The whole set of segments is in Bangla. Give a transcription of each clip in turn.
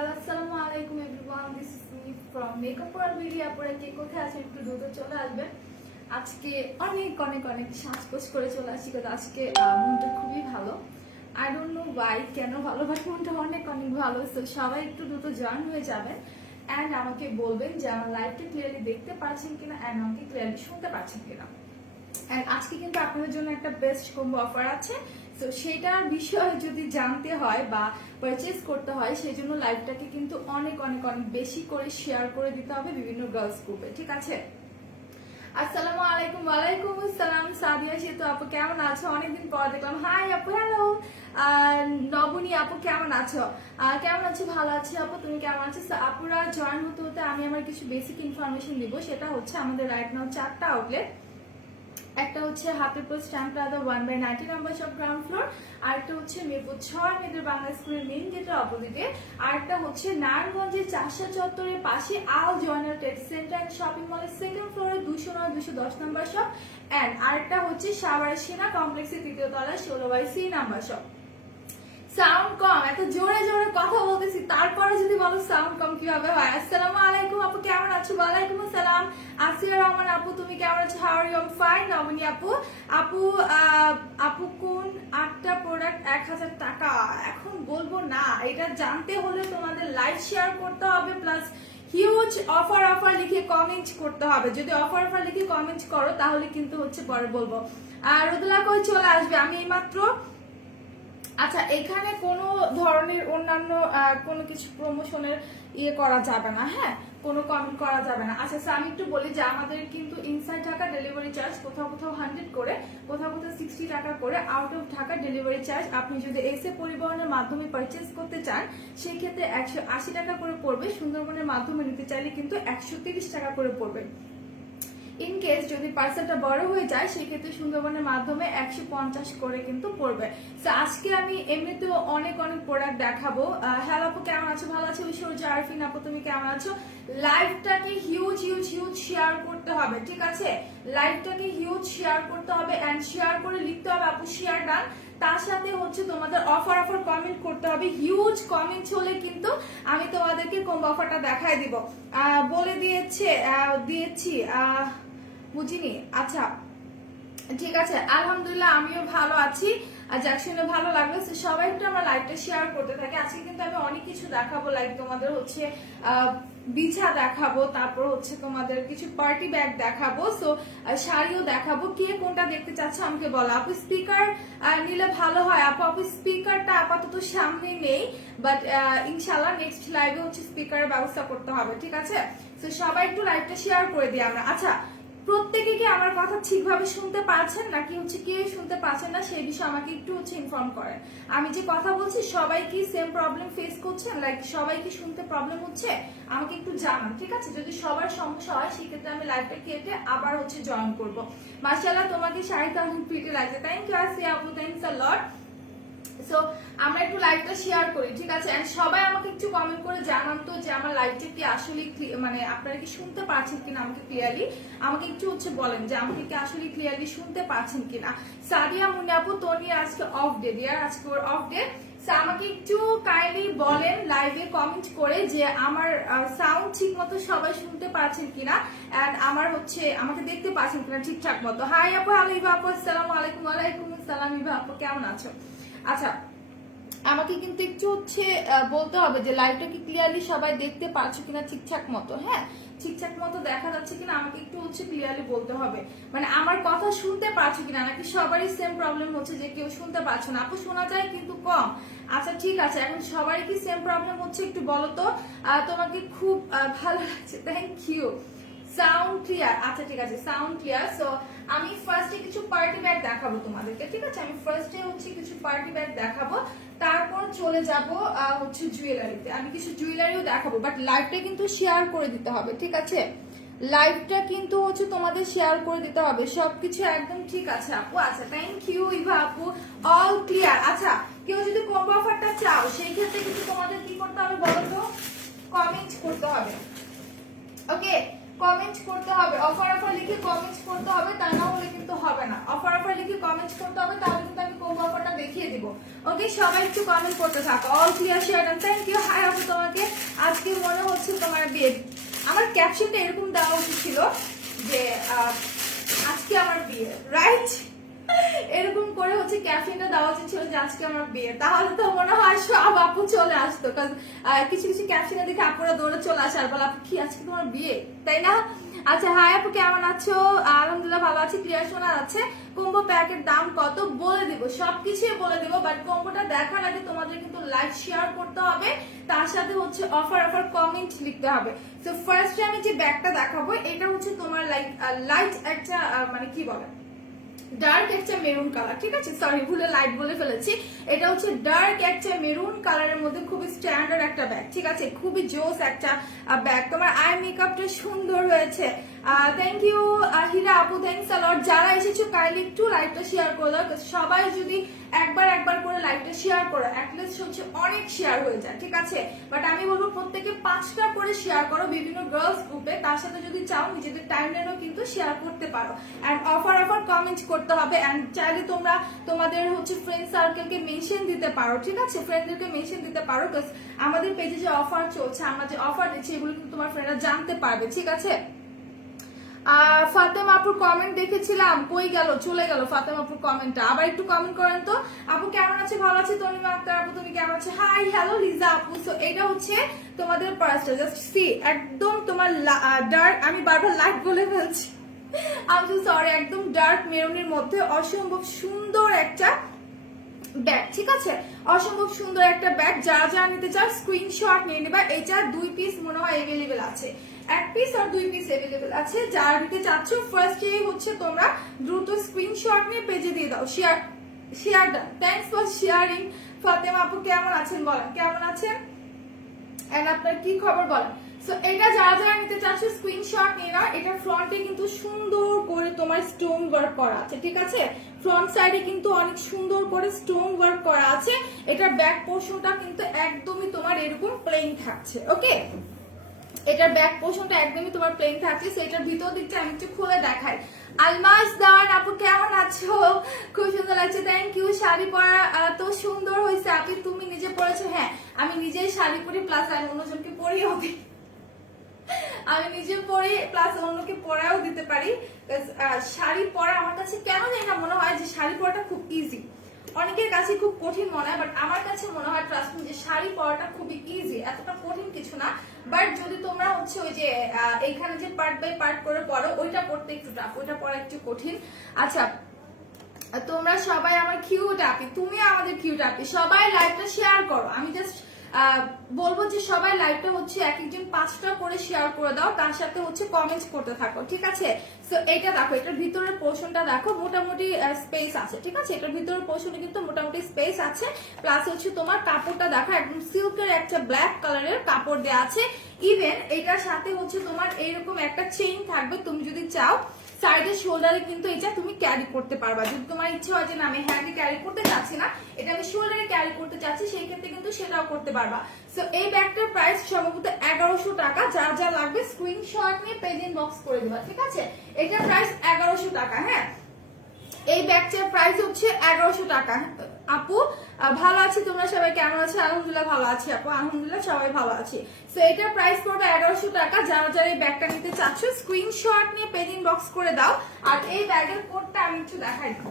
হ্যালো আসসালামু আলাইকুম everyone, this is me from makeup world video. আপনারা কে কোথায় আছেন একটু দ্রুত চলে আসবেন। আজকে অনেক অনেক অনেক শ্বাসকোশ করে চলে আসছি, কিন্তু আজকে মনটা খুবই ভালো। আই ডোন্ট নো ওয়াই, কেন ভালো, বাট মনটা অনেক অনেক ভালো। তো সবাই একটু দ্রুত জয়েন হয়ে যাবেন অ্যান্ড আমাকে বলবেন যে আমার লাইভটা ক্লিয়ারলি দেখতে পাচ্ছেন কিনা অ্যান্ড আমাকে ক্লিয়ারলি শুনতে পাচ্ছেন কিনা। এন্ড আজকে কিন্তু আপনাদের জন্য একটা বেস্ট কম্বো অফার আছে। তো সেটার বিষয়ে যদি জানতে হয় বা পারচেজ করতে হয়, সেই জন্য লাইভটাকে কিন্তু অনেক অনেক অনেক বেশি করে শেয়ার করে দিতে হবে বিভিন্ন গার্লস গ্রুপে, ঠিক আছে? আসসালামু আলাইকুম। ওয়ালাইকুম আসসালাম সাদিয়া সেতু আপু, কেমন আছো? অনেকদিন পর দেখলাম। হাই আপু, হ্যালো। নবনী আপু, কেমন আছো? কেমন আছো? ভালো আছি আপু, তুমি কেমন আছো? আপুরা জয়েন হতে হতে আমি আমার কিছু বেসিক ইনফরমেশন দিব। সেটা হচ্ছে আমাদের রাইট নাও 4টা আউটলেট। একটা হচ্ছে Hatipur stamp plaza 1/90 number shop ground floor, আরেকটা হচ্ছে মিরপুর 6 মেয়েদের বাংলা স্কুলের মেইন গেটের অপোজিটে, আরেকটা হচ্ছে নারায়ণগঞ্জের চাষা চত্বরের পাশে আল জয়নার ট্রেড সেন্টার এন্ড শপিং মলের সেকেন্ড ফ্লোরে 209 210 নাম্বার শপ, এন্ড আরেকটা হচ্ছে সাভারের সেনা কমপ্লেক্সের 3য় তলায় 16/C নাম্বার শপ। সাউন্ড কম, এত জোরে জোরে কথা বলতেছি তারপরে যদি বলো সাউন্ড কম কিভাবে হয়? আসসালামু আলাইকুম আপু, কেমন আছো? ওয়ালাইকুম আসসালাম। আসিয়া রহমান আপু, তুমি কেমন আছো? How are you? Fine. Nabani আপু, আপু আপু কোন 8টা প্রোডাক্ট 1000 টাকা? এখন বলবো না, এটা জানতে হলে তোমাদের লাইভ শেয়ার করতে হবে, প্লাস হিউজ অফার অফার লিখে কমেন্ট করতে হবে। যদি অফার অফার লিখে কমেন্ট করো তাহলে কিন্তু হচ্ছে পরে বলবো। আর রোদলা কই চলে আসবে? আমি এইমাত্র। আচ্ছা, এখানে কোনো ধরনের অন্যান্য কোনো কিছু প্রমোশনের ইয়ে করা যাবে না, হ্যাঁ, কোনো কমেন্ট করা যাবে না। আচ্ছা, আমি একটু বলি যে আমাদের কিন্তু ইনসাইড ঢাকা ডেলিভারি চার্জ কোথাও কোথাও 100 করে, কোথাও কোথাও 60 টাকা করে। Out of Dhaka delivery charge আপনি যদি এসে পরিবহনের মাধ্যমে পারচেজ করতে চান সেই ক্ষেত্রে 180 টাকা করে পড়বে। সুন্দরবনের মাধ্যমে নিতে চাইলে কিন্তু 130 টাকা করে পড়বে। ইন কেস যদি পার্সেলটা বড় হয়ে যায় সেক্ষেত্রে সুন্দরবনের মাধ্যমে 150 করে কিন্তু পড়বে। তো আজকে আমি এমনিতেও অনেক অনেক প্রোডাক্ট দেখাবো। হ্যালো আপু, কেমন আছো? ভালো আছো। ঐশ্বর্য আরফিন আপু, তুমি কেমন আছো? লাইভটাকে হিউজ হিউজ হিউজ শেয়ার করতে হবে, ঠিক আছে? লাইভটাকে হিউজ শেয়ার করতে হবে এন্ড শেয়ার করে লিখতে হবে আপু শেয়ার ডান। তার সাথে হচ্ছে তোমাদের অফার অফার কমেন্ট করতে হবে। হিউজ কমেন্ট হলে কিন্তু আমি তোমাদেরকে কম্বো অফারটা দেখাই দিব। বলে দিয়েছি বুঝিনি। আচ্ছা, ঠিক আছে, আলহামদুলিল্লাহ আমিও ভালো আছি। আর যাক শুনে ভালো লাগলো। সবাই একটু আমার লাইভটা শেয়ার করতে থাকে। আজকে কিন্তু আমি অনেক কিছু দেখাবো, লাইক তোমাদের হচ্ছে বিছা দেখাবো, তারপর হচ্ছে তোমাদের কিছু পার্টি ব্যাগ দেখাবো, সো শাড়িও দেখাবো। কে কোনটা দেখতে চাচ্ছ আমাকে বলো। আপু স্পিকার নিলে ভালো হয় আপু স্পিকারটা আপাতত সামনে নেই, বাট ইনশাল্লাহ নেক্সট লাইভে হচ্ছে স্পিকারের ব্যবস্থা করতে হবে, ঠিক আছে? তো সবাই একটু লাইভটা শেয়ার করে দিই আমরা। আচ্ছা, প্রত্যেকে কি আমার কথা ঠিকভাবে শুনতে পাচ্ছেন নাকি হচ্ছে কেউ শুনতে পাচ্ছেন না সেই বিষয়ে আমাকে একটু হচ্ছে ইনফর্ম করেন। আমি যে কথা বলছি সবাই কি সেম প্রবলেম ফেস করছেন, লাইক সবাই কি শুনতে প্রবলেম হচ্ছে আমাকে একটু জানান, ঠিক আছে? যদি সবার সমস্যা হয় সেক্ষেত্রে আমি লাইভটা কেটে আবার হচ্ছে জয়েন করবো। মাশাআল্লাহ, তোমাকে শাড়িটা অনেক প্রিটি লাগছে। থ্যাংক ইউ আসিয়া আপু, থ্যাংকস আ লট। সো আমরা একটু লাইভটা শেয়ার করি, ঠিক আছে? এন্ড সবাই আমাকে একটু কমেন্ট করে জানান তো যে আমার লাইভটা কি আসলে মানে আপনারা কি শুনতে পাচ্ছেন কিনা আমাকে ক্লিয়ারলি। আমাকে একটু হচ্ছে বলেন যে আমাকে কি আসলে ক্লিয়ারলি শুনতে পাচ্ছেন কিনা। সাদিয়া মুন্নি আপু, তনি আজকে অফ ডে, ডিয়ার আজকে ওর অফ ডে। আমাকে একটু কাইন্ডলি বলেন লাইভে কমেন্ট করে যে আমার সাউন্ড ঠিক মতো সবাই শুনতে পাচ্ছেন কিনা এন্ড আমার হচ্ছে আমাকে দেখতে পাচ্ছেন কিনা ঠিকঠাক মতো। হাই আপু, হ্যালো ইভা আপু, আসসালামু আলাইকুম। ওয়ালাইকুম আসসালাম ইভা আপু, কেমন আছো? আচ্ছা, আমাকে কিন্তু একটু হচ্ছে বলতে হবে যে লাইভটা কি ক্লিয়ারলি সবাই দেখতে পাচ্ছ কিনা ঠিকঠাক মতো, হ্যাঁ, ঠিকঠাক মতো দেখা যাচ্ছে কিনা আমাকে একটু হচ্ছে ক্লিয়ারলি বলতে হবে। মানে আমার কথা শুনতে পাচ্ছ কিনা, নাকি সবারই সেম প্রবলেম হচ্ছে যে কেউ শুনতে পাচ্ছ না? আপু শোনা যায় কিন্তু কম। আচ্ছা ঠিক আছে, এখন সবারই কি সেম প্রবলেম হচ্ছে একটু বলো তো। তোমাকে খুব ভালো লাগছে, থ্যাংক ইউ। সাউন্ড ক্লিয়ার, আচ্ছা ঠিক আছে, সাউন্ড ক্লিয়ার। সো আমি ফার্স্টে কিছু পার্টি ব্যাগ দেখাবো তোমাদেরকে, ঠিক আছে? আমি ফার্স্টে হচ্ছে কিছু পার্টি ব্যাগ দেখাবো, তারপর চলে যাব হচ্ছে জুয়েলারিতে। আমি কিছু জুয়েলারিও দেখাবো, বাট লাইভটা কিন্তু শেয়ার করে দিতে হবে, ঠিক আছে? লাইভটা কিন্তু হচ্ছে তোমাদের শেয়ার করে দিতে হবে। সবকিছু একদম ঠিক আছে আপু। আচ্ছা, থ্যাংক ইউ ইভা আপু, অল ক্লিয়ার। আচ্ছা, কেউ যদি কম্বো অফারটা চাও সেই ক্ষেত্রে কিন্তু তোমাদের কি করতে হবে বলো তো? কমেন্ট করতে হবে, ওকে? কমেন্ট করতে হবে, অফার অফার লিখে কমেন্ট করতে হবে, তা না হলে কিন্তু হবে না। অফার অফার লিখে কমেন্ট করতে হবে, তাহলে কিন্তু আমি কম্বো অফারটা দেখিয়ে দিব। দিব। ওকে, সবাই একটু কমেন্ট করতে থাকো। All clear share done, thank you. Hi আপু, তোমাকে আজকে মনে হচ্ছে তোমার বিয়ে। আমার ক্যাপশনটা এরকম দেওয়া উচিত ছিল যে আজকে আমার বিয়ে, রাইট? এরকম করে হচ্ছে ক্যাপশনটা দেওয়া উচিত ছিল যে আজকে আমার বিয়ে, তাহলে তো মনে হয় সব আপু চলে আসতো। কারণ কিছু কিছু ক্যাপশনে দেখে আপুরা দৌড়ে চলে আসে আর বলে আপু কি আজকে তোমার বিয়ে, তাই না? আচ্ছা, হাই আপু, কেমন আছো? আলহামদুলিল্লাহ ভালো আছি, ক্লিয়ার শোনা যাচ্ছে। কম্বো প্যাকের দাম কত বলে দিব, সবকিছুই বলে দিব, বাট কম্বোটা দেখার আগে তোমাদের কিন্তু লাইক শেয়ার করতে হবে, তার সাথে হচ্ছে অফার কমেন্ট লিখতে হবে। তো ফার্স্টে আমি যে ব্যাগটা দেখাবো এটা হচ্ছে তোমার লাইট একটা মানে কি বলে ডার্ক একটা মেরুন কালার, ঠিক আছে? সরি, ভুলে লাইট বলে ফেলেছি। এটা হচ্ছে ডার্ক একটা মেরুন কালারের মধ্যে খুবই স্ট্যান্ডার্ড একটা ব্যাগ, ঠিক আছে? খুবই জোস একটা ব্যাগ। তোমার আই মেকআপটা সুন্দর হয়েছে। থ্যাংক ইউ হিরা আপু, থ্যাংকস আ লট। যারা এসেছো কাইন্ডলি একটু লাইভটা শেয়ার করে দাও। সবাই যদি একবার করে লাইভটা শেয়ার করো, অ্যাটলিস্ট হচ্ছে অনেক শেয়ার হয়ে যায়, ঠিক আছে? বাট আমি বলবো প্রত্যেকে 5টা করে শেয়ার করো বিভিন্ন গার্লস গ্রুপে। তার সাথে যদি চাও নিজেদের টাইমলাইনও কিন্তু শেয়ার করতে পারো। এন্ড অফার কমেন্ট করতে হবে। এন্ড চাইলে তোমরা তোমাদের হচ্ছে ফ্রেন্ড সার্কেলকে মেনশন দিতে পারো, ঠিক আছে? ফ্রেন্ডদেরকে মেনশন দিতে পারো, বিকজ আমাদের পেজে যে অফার চলছে, আমরা যে অফার দিচ্ছি এগুলো কিন্তু তোমার ফ্রেন্ডরা জানতে পারবে, ঠিক আছে? ফাতেমা আপুর কমেন্ট দেখেছিলাম, কই গেল, চলে গেল ফাতেমা আপুর কমেন্টটা। আবার একটু কমেন্ট করেন তো। আপু কেমন আছে? ভালো আছে। তনিমা আক্তার আপু, তুমি কেমন আছো? হাই, হ্যালো লিজা আপু। সো এটা হচ্ছে তোমাদের পার্সটা, জাস্ট সি, একদম তোমার ডার্ক, আমি বারবার লাইট বলে ফেলছি, আমি তো সরি, একদম ডার্ক মেরুনের মধ্যে অসম্ভব সুন্দর একটা ব্যাগ, ঠিক আছে? অসম্ভব সুন্দর একটা ব্যাগ। যারা যারা নিতে চাও স্ক্রিনশট নিয়ে নেবা। এটা 2 পিস মনে হয় अवेलेबल আছে, 1 পিস আর 2 পিস अवेलेबल আছে। যারা নিতে চাচ্ছ ফার্স্টে হচ্ছে তোমরা দ্রুত স্ক্রিনশট নিয়ে পেজে দিয়ে দাও। Share done, thanks for sharing. Fatema আপু কেমন আছেন বলেন, কেমন আছেন? এন্ড আপনার কি খবর বলেন। সো এটা যারা যারা নিতে চাচ্ছ স্ক্রিনশট নিয়ে নাও। এটা ফ্রন্টে কিন্তু সুন্দর করে তোমার স্টোন ওয়ার্ক করা আছে, ঠিক আছে? ফ্রন্ট সাইডে কিন্তু অনেক সুন্দর করে স্টোন ওয়ার্ক করা আছে। এটার ব্যাক পোর্শনটা কিন্তু একদমই তোমার এরকম প্লেন থাকছে, ওকে? এটার ব্যাক পোর্শনটা একদমই তোমার প্লেন থাকছে। সো এটার ভিতর দিকটা আমি একটু খুলে দেখাই। আলমাস দাওয়ান আপু কেমন আছো? খুব সুন্দর লাগছে, থ্যাংক ইউ। শাড়ি পরা তো সুন্দর হয়েছে আপু, তুমি নিজে পরেছো? হ্যাঁ, আমি নিজেই শাড়ি পরি, প্লাস আমি অন্যজনকে পরিও দিই। আমি নিজে পরি প্লাস অন্যকে পরাও দিতে পারি। শাড়ি পরা আমার কাছে কেন জানি না মনে হয় যে শাড়ি পরাটা খুব ইজি। অনেকের কাছে খুব কঠিন মনে হয়, বাট আমার কাছে মনে হয় ট্রাস্ট মি যে শাড়ি পরাটা খুবই ইজি, এতটা কঠিন কিছু না। বাট যদি তোমরা হচ্ছে ওই যে এইখানে যে পার্ট বাই পার্ট করে পরো, ওইটা পড়তে একটু টাফ, ওইটা পড়া একটু কঠিন। আচ্ছা, তোমরা সবাই আমার কিউট আপি, তুমি আমাদের কিউট আপি, সবাই লাইভটা শেয়ার করো। আমি জাস্ট বলবো যে সবাই লাইভটা হচ্ছে এক একজন 5টা করে শেয়ার করে দাও, তার সাথে হচ্ছে কমেন্টস করতে থাকো, ঠিক আছে? সো এটা দেখো, এটার ভিতরের পোর্শনটা দেখো, মোটামুটি স্পেস আছে, ঠিক আছে? এটার ভিতরের পোর্শনে কিন্তু মোটামুটি স্পেস আছে। প্লাস হচ্ছে তোমার কাপড়টা দেখো, একদম সিল্কের একটা ব্ল্যাক কালারের কাপড় দেওয়া আছে। ইভেন এটার সাথে হচ্ছে তোমার এইরকম একটা চেইন থাকবে, তুমি যদি চাও সাইডের শোল্ডারে কিন্তু এটা তুমি ক্যারি করতে পারবা। যদি তোমার ইচ্ছে হয় যে না আমি হ্যান্ডে ক্যারি করতে চাচ্ছি না, এটা আমি শোল্ডারে ক্যারি করতে চাচ্ছি, সেই ক্ষেত্রে কিন্তু সেটাও করতে পারবা। সো এই ব্যাগটার প্রাইস সম্ভবত 1100 টাকা। যার যা লাগবে স্ক্রিনশট নিয়ে পেজ ইনবক্স করে দেবা, ঠিক আছে? এটার প্রাইস 1100 টাকা। হ্যাঁ, এই ব্যাগটার প্রাইস হচ্ছে 1100 টাকা। আপু ভালো আছি, তোমরা সবাই কেমন আছো? আলহামদুলিল্লাহ ভালো আছি আপু, আলহামদুলিল্লাহ সবাই ভালো আছি। সো এটার প্রাইস পড়বে 1100 টাকা। যারা যারা এই ব্যাগটা নিতে চাচ্ছ স্ক্রিনশট নিয়ে পেজ ইনবক্স করে দাও। আর এই ব্যাগের কোডটা আমি একটু দেখাই দাও।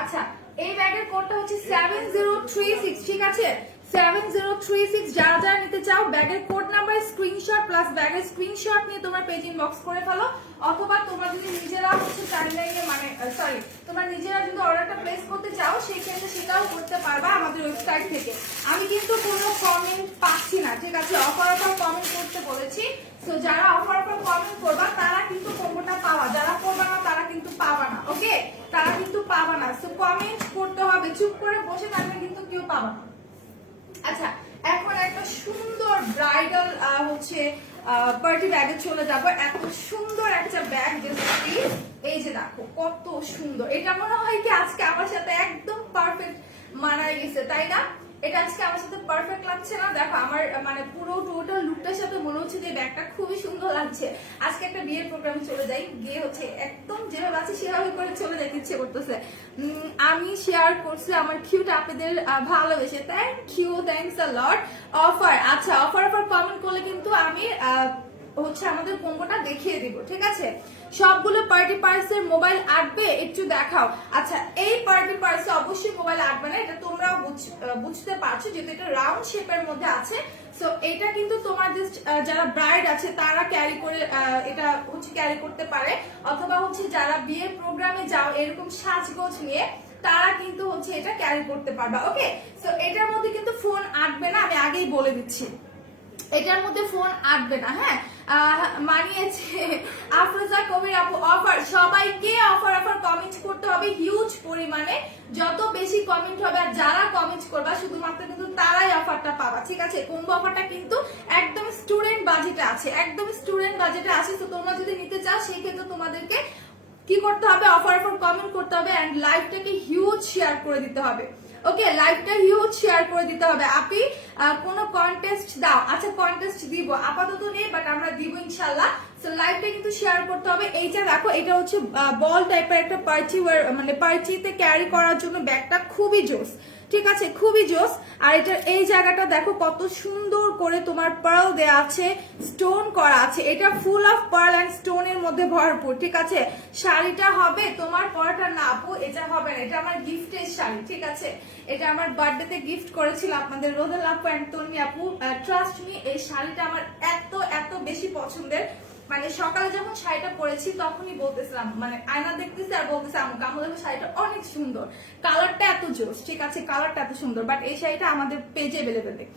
আচ্ছা, এই ব্যাগের কোডটা হচ্ছে 7036, ঠিক আছে? 7036। যারা যারা নিতে চাও ব্যাগের কোড নাম্বার স্ক্রিনশট প্লাস ব্যাগের স্ক্রিনশট নিয়ে তোমার পেজ ইনবক্স করে ফেলো। অথবা তোমরা যদি নিজেরা হচ্ছে টাইমলাইনে মানে সরি তোমরা নিজেরা যদি অর্ডারটা প্লেস করতে চাও সেই ক্ষেত্রে সেটাও করতে পারবা আমাদের ওয়েবসাইট থেকে। আমি কিন্তু কোনো কমেন্ট পাচ্ছি না, ঠিক আছে? অফার কমেন্ট করতে বলেছি। সো যারা অফার কমেন্ট করবা তারা কিন্তু কম্বোটা পাওয়া, যারা করবা না তারা কিন্তু পাবা না, ওকে? তারা কিন্তু পাবা না। সো কমেন্ট করতে হবে, চুপ করে বসে থাকলে কিন্তু কেউ পাবা না। আচ্ছা, এখন একটা সুন্দর ব্রাইডাল হচ্ছে পার্টি ব্যাগে চলে যাবো। এত সুন্দর একটা ব্যাগ, এই যে দেখো কত সুন্দর। এটা মনে হয় কি আজকে আমার সাথে একদম পারফেক্ট মানায় গেছে, তাই না? এটা আজকে আমার সাথে পারফেক্ট লাগছে না? দেখো আমার মানে পুরো টোটাল লুকটার সাথে মনে হচ্ছে যে ব্যাগটা খুবই সুন্দর লাগছে। আজকে একটা বিয়ের প্রোগ্রামে চলে যাই, গিয়ে হচ্ছে একদম যেভাবে আছে সেভাবে করে চলে যেতে ইচ্ছে করতেছে। আমি শেয়ার করছি আমার কিউট আপুদের ভালোবেসে, thank you, thanks a lot. Offer, আচ্ছা অফার কমেন্ট করলে কিন্তু আমি হচ্ছে আমাদের কম্বোটা দেখিয়ে দিব, ঠিক আছে। সবগুলো পার্টি পার্সের মোবাইল আটবে, একটু দেখাও। আচ্ছা এই পার্টি পার্সে অবশ্যই মোবাইল আটবে না, এটা তোমরাও বুঝতে পারছো যেহেতু এটা রাউন্ড শেপের মধ্যে আছে। সো এটা কিন্তু তোমাদের যারা ব্রাইড আছে তারা ক্যারি করে এটা হচ্ছে ক্যারি করতে পারে, অথবা হচ্ছে যারা বিয়ের প্রোগ্রামে যাও এরকম সাজগোজ নিয়ে তারা কিন্তু হচ্ছে এটা ক্যারি করতে পারবা। ওকে, সো এটার মধ্যে কিন্তু ফোন আটবে না, আমি আগেই বলে দিচ্ছি এটার মধ্যে ফোন আটবে না। হ্যাঁ, মানিয়েছে আফরোজা কবির আপু। অফার, সবাইকে অফার কমেন্ট করতে হবে হিউজ পরিমাণে, যত বেশি কমেন্ট হবে আর যারা কমেন্ট করবা শুধুমাত্র কিন্তু তারাই অফারটা পাবা, ঠিক আছে। কম্বো অফারটা কিন্তু একদম স্টুডেন্ট বাজেটে আছে, একদম স্টুডেন্ট বাজেটে আছে। তো তোমরা যদি নিতে চাও সেই ক্ষেত্রে তোমাদেরকে কি করতে হবে, অফার কমেন্ট করতে হবে এন্ড লাইভটাকে হিউজ শেয়ার করে দিতে হবে। ওকে, লাইভটা হিউজ শেয়ার করে দিতে হবে। আপনি কোন কন্টেস্ট দাও, আচ্ছা কন্টেস্ট দিব আপাতত নেই, বাট আমরা দিব ইনশাল্লাহ। সো লাইভটা কিন্তু শেয়ার করতে হবে। এইটা দেখো, এটা হচ্ছে বল টাইপের একটা পার্চি ওয়্যার, মানে পার্চিতে ক্যারি করার জন্য ব্যাগটা খুবই জোস, ঠিক আছে, খুবই জোস। আর এটার এই জায়গাটা দেখো কত সুন্দর করে তোমার পার্ল দেয়া আছে, স্টোন করা আছে, এটা ফুল অফ পার্ল এন্ড স্টোনের মধ্যে ভরপুর, ঠিক আছে। শাড়িটা হবে তোমার পরাটা না আপু, এটা হবে না, এটা আমার গিফটের শাড়ি, ঠিক আছে। এটা আমার বার্থডেতে গিফট করেছিল আপনাদের রোদেল আপু এন্ড তন্নি আপু। ট্রাস্ট মি, এই শাড়িটা আমার এত বেশি পছন্দের, মানে সকালে যখন শাড়িটা পরেছি তখনই বলতেছিলাম, মানে আয়না দেখতেছি আর বলতেছি আমু দেখো শাড়িটা অনেক সুন্দর, কালারটা এত জোস, ঠিক আছে, কালারটা এত সুন্দর। বাট এই শাড়িটা আমাদের পেজে অ্যাভেলেবেল নেই।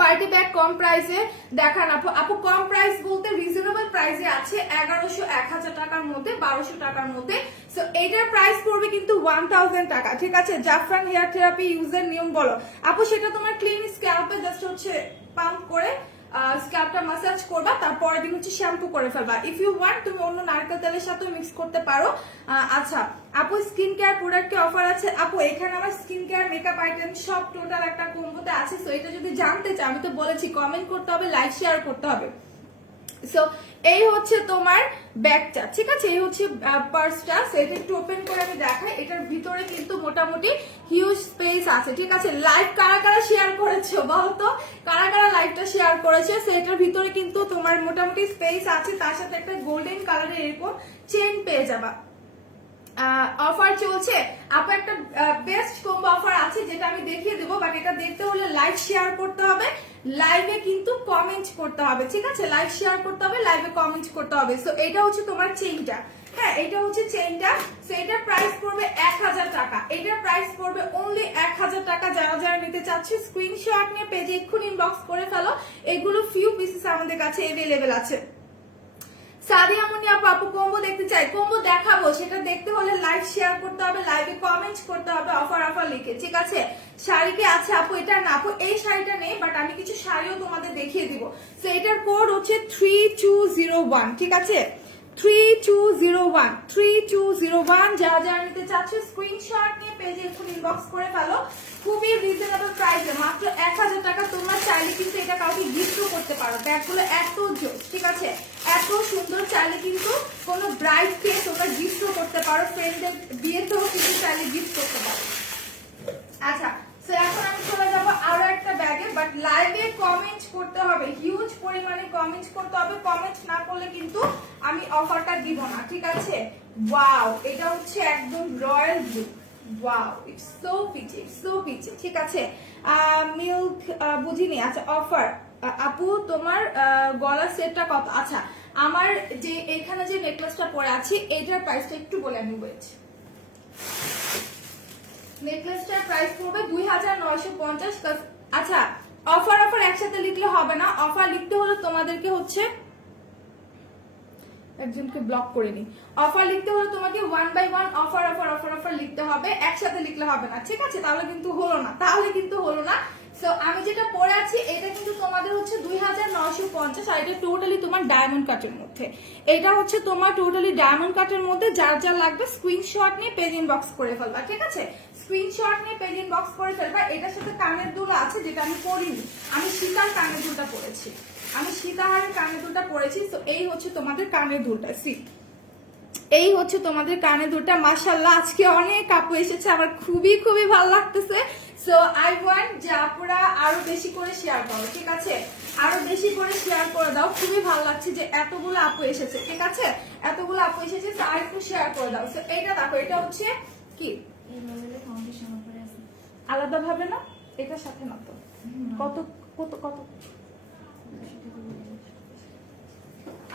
পার্টি ব্যাগ কম প্রাইসে দেখান আপু। কম প্রাইস বলতে রিজনেবল প্রাইসে আছে 1100 1000 টাকার মধ্যে, 1200 টাকার মধ্যে। সো এটার প্রাইস পড়বে কিন্তু 1000 টাকা, ঠিক আছে। জাফরান হেয়ার থেরাপি ইউজের নিয়ম বলো আপু। সেটা তোমার ক্লিন স্ক্যাল্পে জাস্ট হচ্ছে পাম্প করে স্ক্যাল্পটা ম্যাসাজ করবা, তারপরের দিন হচ্ছে শ্যাম্পু করে ফেলবা। ইফ ইউ ওয়ান্ট তুমি অন্য নারকেল তেলের সাথে মিক্স করতে পারো। আচ্ছা আপু, স্কিন কেয়ার প্রোডাক্টে অফার আছে আপু। এখানে আমার স্কিন কেয়ার মেকআপ আইটেম সব টোটাল একটা কম্বোতে আছে। সো এটা যদি জানতে চাও, আমি তো বলেছি কমেন্ট করতে হবে, লাইক শেয়ার করতে হবে। সো এই হচ্ছে তোমার ব্যাগটা, ঠিক আছে, এই হচ্ছে পার্সটা। এটা একটু ওপেন করে আমি দেখাই। এটার ভিতরে কিন্তু মোটামুটি হিউজ স্পেস আছে, ঠিক আছে। লাইভ কারা শেয়ার করেছো বলতো, কারা লাইভটা শেয়ার করেছে। সো এটার ভিতরে কিন্তু তোমার মোটামুটি স্পেস আছে, তার সাথে একটা গোল্ডেন কালারের এরকম চেন পেয়ে যাবা। অফার চলছে আপু, একটা বেস্ট কম্বো অফার আছে যেটা আমি দেখিয়ে দেবো, বাট এটা দেখতে হলে লাইভ শেয়ার করতে হবে, লাইভে কিন্তু কমেন্ট করতে হবে, ঠিক আছে। লাইভ শেয়ার করতে হবে, লাইভে কমেন্ট করতে হবে। সো এটা হচ্ছে তোমার চেইনটা, হ্যাঁ এটা হচ্ছে চেইনটা। সো এটার প্রাইস পড়বে 1000 টাকা, এটার প্রাইস পড়বে অনলি 1000 টাকা। যারা নিতে চাচ্ছে স্ক্রিনশট নিয়ে পেজে এক্ষুনি ইনবক্স করে ফেলো, এগুলো ফিউ পিসেস আমাদের কাছে অ্যাভেলেবেল আছে। সাদিয়া মনি আপু কম্বো দেখতে চাই, কম্বো দেখাবো, সেটা দেখতে হলে লাইভ শেয়ার করতে হবে, লাইভে কমেন্ট করতে হবে অফার লিখে, ঠিক আছে। শাড়ি কি আছে আপু? এটা না আপু, এই শাড়িটা নেই, বাট আমি কিছু শাড়িও তোমাদের দেখিয়ে দিব। সো এটার কোড হচ্ছে 3201, ঠিক আছে, 3201 যারা নিতে চাচ্ছে স্ক্রিনশট নিয়ে পেজে এখন ইনবক্স করে ফেলো। খুবই রিজনেবল প্রাইসে, মাত্র 1000 টাকা। তোমরা চাইলে কিন্তু এটা কাউকে গিফটও করতে পারো, ব্যাগগুলো এত জোস, ঠিক আছে, এত সুন্দর। চাইলে কিন্তু কোনো ব্রাইডকে তোমরা গিফটও করতে পারো, ফ্রেন্ডদের বিয়েতেও কিন্তু চাইলে গিফট করতে পারো। আচ্ছা, সো এখন আমি চলে যাবো আরো একটা ব্যাগে, বাট লাইভে কমেন্ট করতে হবে, হিউজ পরিমাণে কমেন্ট করতে হবে। কমেন্ট না করলে কিন্তু আমি অফারটা দিব না, ঠিক আছে। ওয়াও, এটা হচ্ছে একদম royal blue, wow, it's so peachy, ঠিক আছে। মিল্ক বুঝিনি। আচ্ছা অফার আপু, তোমার গলার সেটটা কত? আচ্ছা আমার যে এখানে যে নেকলেসটা পরে আছি এটার প্রাইসটা একটু বলে আমি বলছি। নেকলেসটার প্রাইস পড়বে 2950। আচ্ছা অফার একসাথে লিখলে হবে না, অফার লিখতে হলে তোমাদেরকে হচ্ছে একজনকে ব্লক করে নি। অফার লিখতে হলে তোমাকে 1 বাই 1 অফার লিখতে হবে, একসাথে লিখলে হবে না, ঠিক আছে। তাহলে কিন্তু হলো না। সো আমি যেটা পরে আছি এটা কিন্তু তোমাদের হচ্ছে 2950, আর এটা টোটালি তোমার ডায়মন্ড কাটের মধ্যে। এটা হচ্ছে তোমার টোটালি ডায়মন্ড কাটের মধ্যে। যার লাগবে স্ক্রিনশট নিয়ে পেজ ইনবক্স করে ফেলবা, ঠিক আছে, স্ক্রিনশট নিয়ে পেজ ইনবক্স করে ফেলবা। এটার সাথে কানের দুল আছে যেটা আমি পরিনি, আমি সীতার কানের দুলটা পরেছি, আমি সীতাহারের কানের দুলটা পরেছি। তো এই হচ্ছে তোমাদের কানের দুলটা, সি এই হচ্ছে তোমাদের কানে দুটা। মাশাআল্লাহ আজকে অনেক আপু এসেছে, আমার খুবই খুবই ভালো লাগতেছে। সো আই ওয়ান্ট যে আপুরা আরো বেশি করে শেয়ার করো, ঠিক আছে? আরো বেশি করে শেয়ার করে দাও, খুবই ভালো লাগছে যে এতগুলো আপু এসেছে, ঠিক আছে? এতগুলো আপু এসেছে, আর একটু শেয়ার করে দাও। সো এইটা দেখো, এটা হচ্ছে কি আলাদা ভাবে না, এটার সাথে না তো? কত কত কত?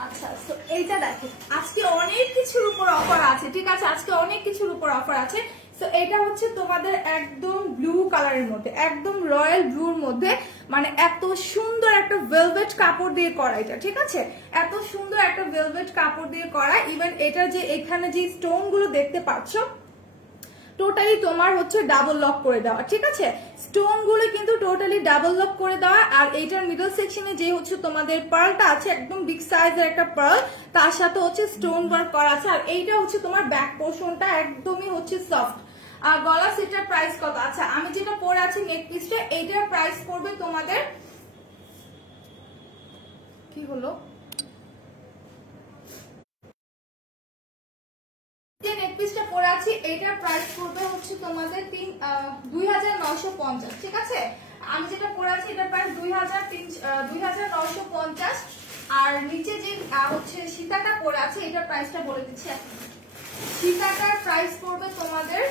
আচ্ছা, সো এইটা দেখো, আজকে অনেক কিছুর উপর অফার আছে, ঠিক আছে? আজকে অনেক কিছুর উপর অফার আছে। সো এটা হচ্ছে তোমাদের একদম ব্লু কালারের মধ্যে, একদম রয়্যাল ব্লুর মধ্যে, মানে এত সুন্দর একটা ভেলভেট কাপড় দিয়ে করা এটা, ঠিক আছে? এত সুন্দর একটা ভেলভেট কাপড় দিয়ে করা। ইভেন এটা যে এখানে যে স্টোন গুলো দেখতে পাচ্ছ, টোটালি তোমার হচ্ছে ডাবল লক করে দেওয়া, ঠিক আছে? স্টোন গুলো কিন্তু টোটালি ডাবল লক করে দেওয়া। আর এইটার মিডল সেকশনে যে হচ্ছে তোমাদের পার্লটা আছে, একদম বিগ সাইজের একটা পার্ল, তার সাথে হচ্ছে স্টোন ওয়ার্ক করা আছে। আর এইটা হচ্ছে তোমার ব্যাক পোর্শনটা একদমই হচ্ছে সফট। আর গলা সেটার প্রাইস কত? আচ্ছা, আমি যেটা পরে আছি নেক পিসটা, এইটার প্রাইস পড়বে তোমাদের, কি হলো, যে নেক পিসটা পরে আছি এইটার প্রাইস পড়বে হচ্ছে তোমাদের 2950, ঠিক আছে? আমি যেটা পরে আছি এটার প্রাইস 2950। আর নিচে যে হচ্ছে সীতাটা পরে আছে এটার প্রাইসটা বলে দিচ্ছি এখন। সীতাটার প্রাইস পড়বে তোমাদের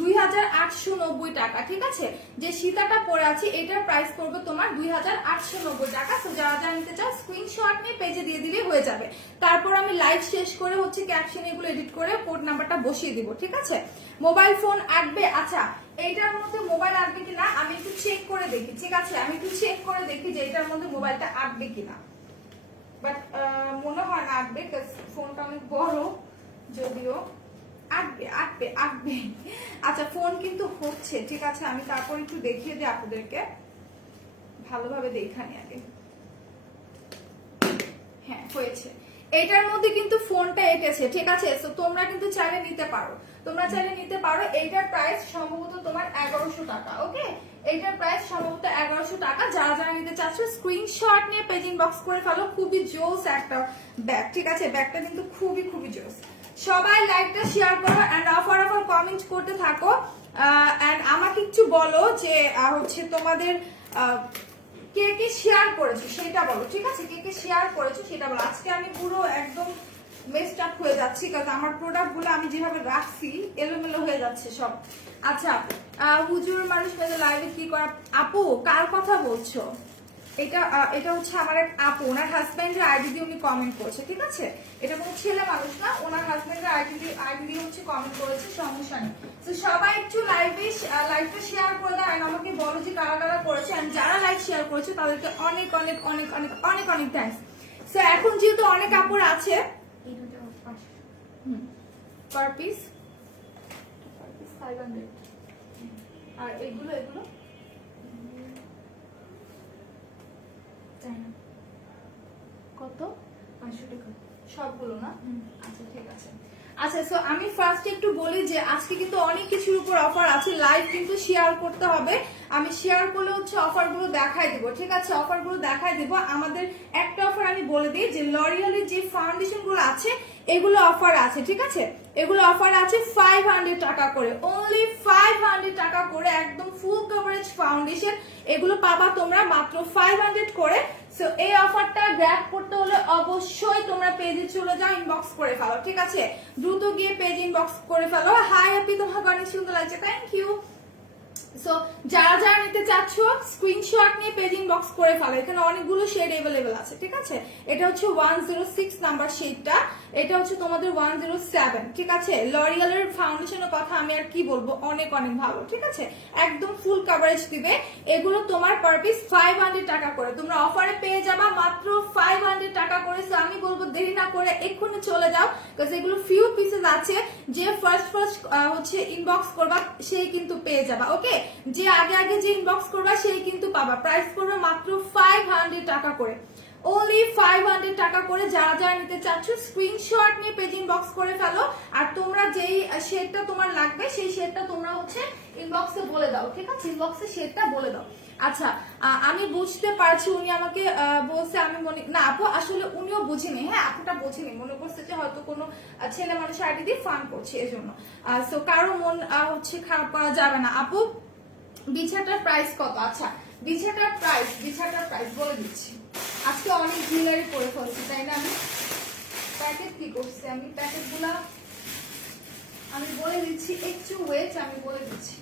2890 টাকা, ঠিক আছে? যে সীতাটা পরে আছে এটার প্রাইস পড়বে তোমার 2890 টাকা। তো যারা যারা নিতে চাও স্ক্রিনশট নিয়ে পেজে দিয়ে দিলে হয়ে যাবে। তারপর আমি লাইভ শেষ করে হচ্ছে ক্যাপশন এগুলো এডিট করে কোড নাম্বারটা বসিয়ে দিব, ঠিক আছে? মোবাইল ফোন আসবে, আচ্ছা এইটার মধ্যে মোবাইল আসবে কিনা আমি একটু চেক করে দেখি, ঠিক আছে? আমি একটু চেক করে দেখি যে এটার মধ্যে মোবাইলটা আসবে কিনা, বাট মনে হয় না আসবে, ফোনটা অনেক বড়, যদিও আসবে আসবে আসবে। আচ্ছা, ফোন কিন্তু হচ্ছে, ঠিক আছে? আমি তারপর একটু দেখিয়ে দিই আপনাদেরকে, ভালোভাবে দেখানি আগে। হ্যাঁ, হয়েছে। এটার মধ্যে কিন্তু ফোনটা এঁটেছে, ঠিক আছে? তো তোমরা কিন্তু চাইলে নিতে পারো, তোমরা চাইলে নিতে পারো। এইটার প্রাইস সম্ভবত তোমার 1100 টাকা, ওকে? এইটার প্রাইস সম্ভবত 1100 টাকা। যারা যারা নিতে চাচ্ছ স্ক্রিনশট নিয়ে পেজ ইনবক্স করে ফেলো। খুবই জোস একটা ব্যাগ, ঠিক আছে? ব্যাগটা কিন্তু খুবই খুবই জোস। সবাই লাইকটা শেয়ার করো এন্ড অফার কমেন্ট করতে থাকো। এন্ড আমাকে একটু বলো যে হচ্ছে তোমাদের কে কে শেয়ার করেছো সেটা বলো, ঠিক আছে? কে কে শেয়ার করেছো সেটা বলো। আজকে আমি পুরো একদম মেসড আপ হয়ে যাচ্ছি, কারণ আমার প্রোডাক্ট গুলো আমি যেভাবে রাখছি এলোমেলো হয়ে যাচ্ছে সব। আচ্ছা, হুজুর মানুষ লাইভে কি করা? আপু কার কথা বলছো? এটা হচ্ছে আমার এক আপু, ওনার হাজবেন্ডের আইডি দিয়ে উনি কমেন্ট করেছে, ঠিক আছে? এটা কোনো ছেলে মানুষ না, ওনার হাজবেন্ডের আইডি দিয়ে হচ্ছে কমেন্ট করেছে, সমস্যা নেই। তো সবাই একটু লাইভটা শেয়ার করে দাও আর আমাকে বলো যে কারা কারা করেছে। আর যারা লাইভ শেয়ার করেছে তাদেরকে অনেক অনেক অনেক অনেক অনেক অনেক থ্যাঙ্কস। সো এখন যেহেতু অনেক আপুর আছে, পার পিস 500। আর এগুলো কত? 500 টাকা সবগুলো না? আচ্ছা, ঠিক আছে। আচ্ছা, সো আমি ফার্স্ট একটু বলি যে আজকে কিন্তু অনেক কিছুর উপর অফার আছে। লাইভ কিন্তু শেয়ার করতে হবে, আমি শেয়ার করলে হচ্ছে অফারগুলো দেখাই দেবো, ঠিক আছে? অফারগুলো দেখাই দেবো। আমাদের একটা অফার আমি বলে দিই যে লরিয়ালের যে ফাউন্ডেশন গুলো আছে এগুলো অফার আছে, ঠিক আছে? এগুলো অফার আছে 500 টাকা করে, অনলি 500 টাকা করে, একদম ফুল কভারেজ ফাউন্ডেশন। এগুলো পাবা তোমরা মাত্র 500 করে। সো এই অফারটা গ্র্যাব করতে হলে অবশ্যই তোমরা পেজে চলে যাও, ইনবক্স করে ফেলো, ঠিক আছে? দ্রুত গিয়ে পেজ ইনবক্স করে ফেলো। হাই হ্যাপি, তোমাকে অনেক সুন্দর লাগছে, থ্যাংক ইউ। সো যারা যারা নিতে চাচ্ছ স্ক্রিনশট নিয়ে পেজ ইনবক্স করে ফেলো। এখানে অনেকগুলো শেড अवेलेबल আছে, ঠিক আছে? এটা হচ্ছে 106 নাম্বার শেডটা, এটা হচ্ছে তোমাদের 107, ঠিক আছে? লরিয়ালের ফাউন্ডেশনের কথা আমি আর কি বলবো, অনেক অনেক ভালো, ঠিক আছে? একদম ফুল কভারেজ দিবে। এগুলো তোমার পার পিস 500 টাকা করে, তোমরা অফারে পেয়ে যাবা মাত্র 500 টাকা করে। সো আমি বলবো দেরি না করে এক্ষুনি চলে যাও, কারণ এগুলো ফিউ পিসেস আছে। যে ফার্স্ট হচ্ছে ইনবক্স করবা সেই কিন্তু পেয়ে যাবা, ওকে? যে আগে আগে যে ইনবক্স করবা সেই কিন্তু পাবা। প্রাইস পড়বে মাত্র 500 টাকা করে, only 500 টাকা করে। যারা যারা নিতে চাচ্ছ স্ক্রিনশট নিয়ে পেজ ইনবক্স করে ফেলো। আর তোমরা যেই শেডটা তোমার লাগবে সেই শেডটা তোমরা হচ্ছে ইনবক্সে বলে দাও, ঠিক আছে? ইনবক্সে শেডটা বলে দাও। আচ্ছা, আমি বুঝতে পারছি উনি আমাকে বলছে, আমি মনে না আপু আসলে উনিও বুঝেনি, হ্যাঁ আপুটা বোঝেনি, মনে করছে যে হয়তো কোনো ছেলে মানুষ আইডি দিয়ে ফান করছে এজন্য। সো কারো মন হচ্ছে খারাপ করা যাবে না। আপু বিছাটার প্রাইস কত? আচ্ছা বিছাটার প্রাইস বলে দিচ্ছি। আজকে অনেক জুয়েলারি পরে ফেলছি তাই না, আমি প্যাকেট কি করছি, আমি প্যাকেটগুলা আমি বলে দিচ্ছি, একটু ওয়েট, আমি বলে দিচ্ছি।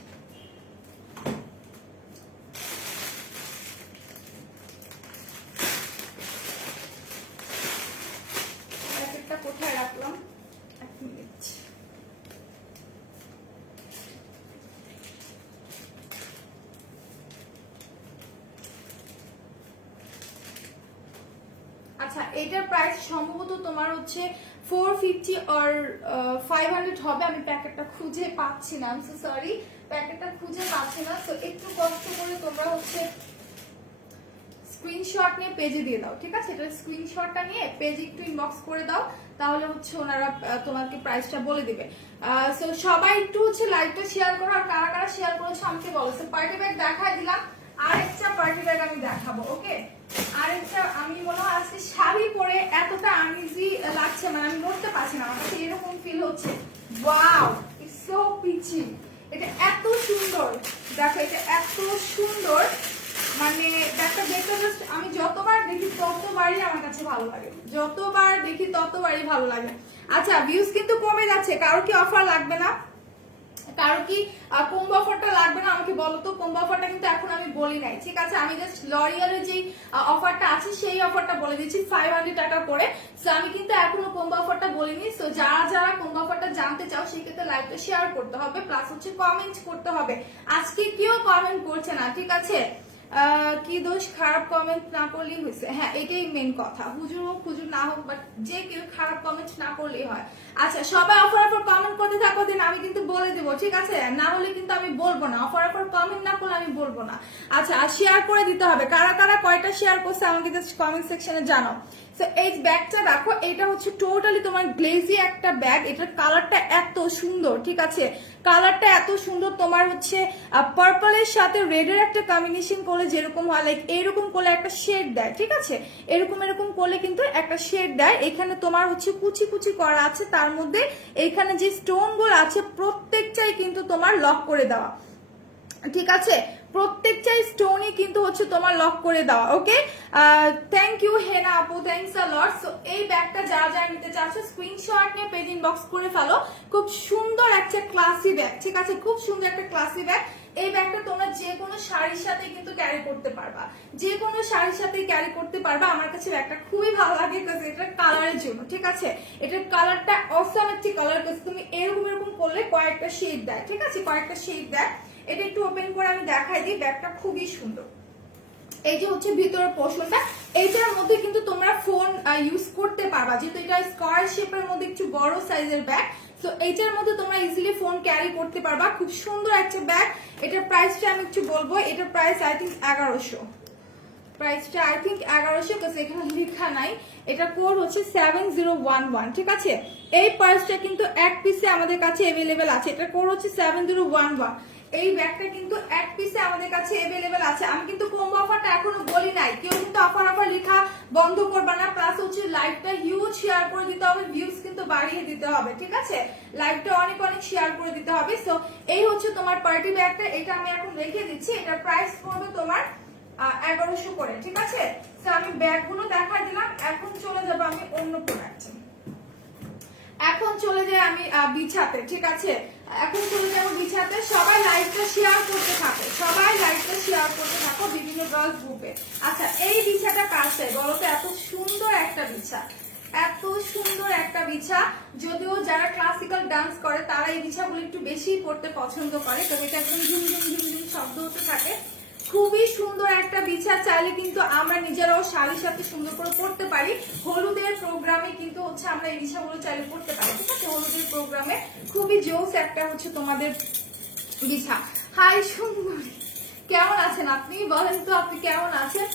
প্যাকেটটা কোথায় রাখলাম, এক মিনিট। আচ্ছা এটার প্রাইস সম্ভবত তোমার হচ্ছে 450 অর 500 হবে। আমি প্যাকেটটা খুঁজে পাচ্ছি না, আই এম সো সরি, প্যাকেটটা খুঁজে পাচ্ছি না। তো একটু কষ্ট করে তোমরা হচ্ছে স্ক্রিনশট নিয়ে পেজে দিয়ে দাও, ঠিক আছে? এটা স্ক্রিনশটটা নিয়ে পেজে একটু ইনবক্স করে দাও, তাহলে হচ্ছে ওনারা তোমাকে প্রাইসটা বলে দিবে। সো সবাই একটু হচ্ছে লাইভটা শেয়ার করো, আর কারা কারা শেয়ার করেছো আমাকে বলো। সো পার্টি ব্যাগ দেখাই দিলাম, আরেকটা পার্টি ব্যাগ আমি দেখাবো, ওকে? আরেকটা, আমি মনে হয় আজকে শাড়ি পরে এতটা আনইজি লাগছে, মানে আমি নড়তে পারছি না, আমার কাছে এরকম ফিল হচ্ছে। ওয়াও, ইটস সো পিচি, এটা এত সুন্দর, দেখো এটা এত সুন্দর, মানে ব্যাগটা দেখতে জাস্ট আমি যতবার দেখি ততবারই আমার কাছে ভালো লাগে, যতবার দেখি ততবারই ভালো লাগে। আচ্ছা ভিউজ কিন্তু কমে যাচ্ছে, কারো কি অফার লাগবে না? কারো কি কম্বো অফারটা লাগবে না আমাকে বলো তো? কম্বো অফারটা কিন্তু এখন আমি বলি নাই, ঠিক আছে? আমি জাস্ট লরিয়ালের যে অফারটা আছে সেই অফারটা বলে দিচ্ছি 500 টাকা করে। সো আমি কিন্তু এখনো কম্বো অফারটা বলিনি। সো যারা যারা কম্বো অফারটা জানতে চাও সেই ক্ষেত্রে লাইভটা শেয়ার করতে হবে, প্লাস হচ্ছে কমেন্ট করতে হবে। আজকে কেউ কমেন্ট করছে না, ঠিক আছে? কি দোষ, খারাপ কমেন্ট না করলেই হয়েছে, হ্যাঁ এটাই মেন কথা। হুজুর হোক হুজুর না হোক, বাট যে কেউ খারাপ কমেন্ট না করলেই হয়। আচ্ছা সবাই অফার কমেন্ট করতে থাকো, দিন আমি কিন্তু বলে দেবো, ঠিক আছে? না হলে কিন্তু আমি বলবো না, অফার কমেন্ট না করলে আমি বলবো না। আচ্ছা আর শেয়ার করে দিতে হবে, কারা কারা কয়টা শেয়ার করছে আমাকে জাস্ট কমেন্ট সেকশনে জানাও। সো এই ব্যাগটা দেখো, এটা হচ্ছে টোটালি তোমার গ্লেজি একটা ব্যাগ, এটার কালারটা এত সুন্দর, ঠিক আছে? কালারটা এত সুন্দর, তোমার হচ্ছে পার্পলের সাথে রেডের একটা কম্বিনেশন করলে যেরকম হয়, লাইক এইরকম করলে একটা শেড দেয়, ঠিক আছে? এরকম করলে কিন্তু একটা শেড দেয়। এখানে তোমার হচ্ছে কুচি কুচি করা আছে, তার মধ্যে এইখানে যে স্টোন গুলো আছে প্রত্যেকটাই কিন্তু তোমার লক করে দেওয়া, ঠিক আছে? প্রত্যেকটাই স্টোনই কিন্তু হচ্ছে তোমার লক করে দেওয়া, ওকে? থ্যাংক ইউ হেনা আপু, থ্যাংকস আ লট। সো এই ব্যাগটা যারা যারা নিতে চাচ্ছ স্ক্রিনশট নিয়ে পেজ ইনবক্স করে ফেলো। খুব সুন্দর একটা ক্লাসি ব্যাগ, ঠিক আছে? খুব সুন্দর একটা ক্লাসি ব্যাগ। এই ব্যাগটা তোমরা যে কোনো শাড়ির সাথে কিন্তু ক্যারি করতে পারবা, যে কোনো শাড়ির সাথে ক্যারি করতে পারবা। আমার কাছে ব্যাগটা খুবই ভালো লাগে বিকজ এটার কালারের জন্য, ঠিক আছে? এটার কালারটা অসম একটি কালার, তুমি এরকম করলে কয়েকটা শেড দেয়, ঠিক আছে? কয়েকটা শেড দেয়। এটা একটু ওপেন করে আমি দেখাই দিই, ব্যাগটা খুবই সুন্দর। এই যে হচ্ছে ভিতরের পোর্শনটা, এইটার মধ্যে কিন্তু তোমরা ফোন ইউজ করতে পারবা, যেহেতু এটা স্কয়ার শেপের মধ্যে একটু বড় সাইজের ব্যাগ। সো এইটার মধ্যে তোমরা ইজিলি ফোন ক্যারি করতে পারবা, খুব সুন্দর একটা ব্যাগ। এটার প্রাইসটা আমি একটু বলবো, এটার প্রাইস আই থিঙ্ক 1100, প্রাইসটা আই থিঙ্ক 1100, কারণ এখানে লেখা নাই। এটা কোড হচ্ছে 7011, ঠিক আছে? এই পার্সটা কিন্তু এক পিসে আমাদের কাছে अवेलेबल আছে, এটা কোড হচ্ছে 7011। এই ব্যাগটা কিন্তু এক পিসে আমাদের কাছে अवेलेबल আছে। আমি কিন্তু কম্বো অফারটা এখনো বলি নাই, কেউ কিন্তু অফার লেখা বন্ধ করবে না। প্লাস হচ্ছে লাইভটা হিউজ শেয়ার করে দিতে হবে, ভিউজ কিন্তু বাড়িয়ে দিতে হবে, ঠিক আছে? লাইভটা অনেক অনেক শেয়ার করে দিতে হবে। সো এই হচ্ছে তোমার পার্টি ব্যাগটা, এটা আমি এখন রেখে দিচ্ছি। এটার প্রাইস পড়বে তোমার 1100 করে, ঠিক আছে? তো আমি ব্যাগগুলো দেখা দিলাম, এখন চলে যাব আমি অন্য প্রোডাক্টে। এখন চলে যাই আমি বিছাতে, ঠিক আছে? এখন চলে যাবো বিছাতে। সবাই লাইভটা শেয়ার করতে থাকো, সবাই লাইভটা শেয়ার করতে থাকো বিভিন্ন গার্লস গ্রুপে। আচ্ছা এই বিছাটা কার চাই বলো তো? এত সুন্দর একটা বিছা, এত সুন্দর একটা বিছা। যদিও যারা ক্লাসিক্যাল ডান্স করে তারা এই বিছাগুলো একটু বেশি পড়তে পছন্দ করে, তবে এটা একদম ঝুমঝুম ঝুমঝুম শব্দ হতে থাকে। খুবই সুন্দর একটা বিছা, চাইলে কিন্তু আমরা নিজেরাও শাড়ির সাথে সুন্দর করে পড়তে পারি। হলুদের প্রোগ্রামে কিন্তু হচ্ছে আমরা এই বিছাগুলো চাইলে পড়তে পারি, ঠিক আছে? হলুদের প্রোগ্রামে খুবই জোস একটা হচ্ছে তোমাদের বিছা। হাই সুন্দরী, কেমন আছেন আপনি? বলেন তো আপনি কেমন আছেন,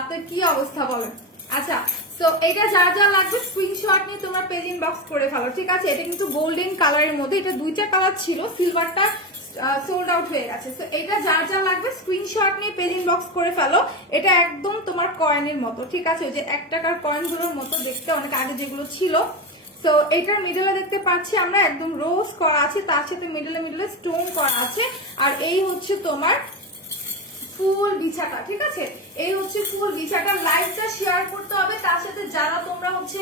আপনার কি অবস্থা বলেন? আচ্ছা তো এটা যা যা লাগবে স্ক্রিনশট নিয়ে তোমরা পেজ ইনবক্স করে ফেলো, ঠিক আছে? এটা কিন্তু গোল্ডেন কালারের মধ্যে, এটা দুইটা কালার ছিল, সিলভারটা সোল্ড আউট হয়ে গেছে। তো এটা যার যা লাগবে স্ক্রিনশট নিয়ে পেজ ইনবক্স করে ফেলো। এটা একদম তোমার কয়েনের মতো, ঠিক আছে, যে 1 টাকার কয়েনগুলোর মতো দেখতে, অনেক আগে যেগুলো ছিল। তো এটার মিডলে দেখতে পাচ্ছি আমরা একদম রোজ করা আছে, তার সাথে মিডলে স্টোন করা আছে। আর এই হচ্ছে তোমার ফুল বিছাটা, ঠিক আছে, এই হচ্ছে ফুল বিছাটা। লাইভটা শেয়ার করতে হবে, তার সাথে যারা তোমরা হচ্ছে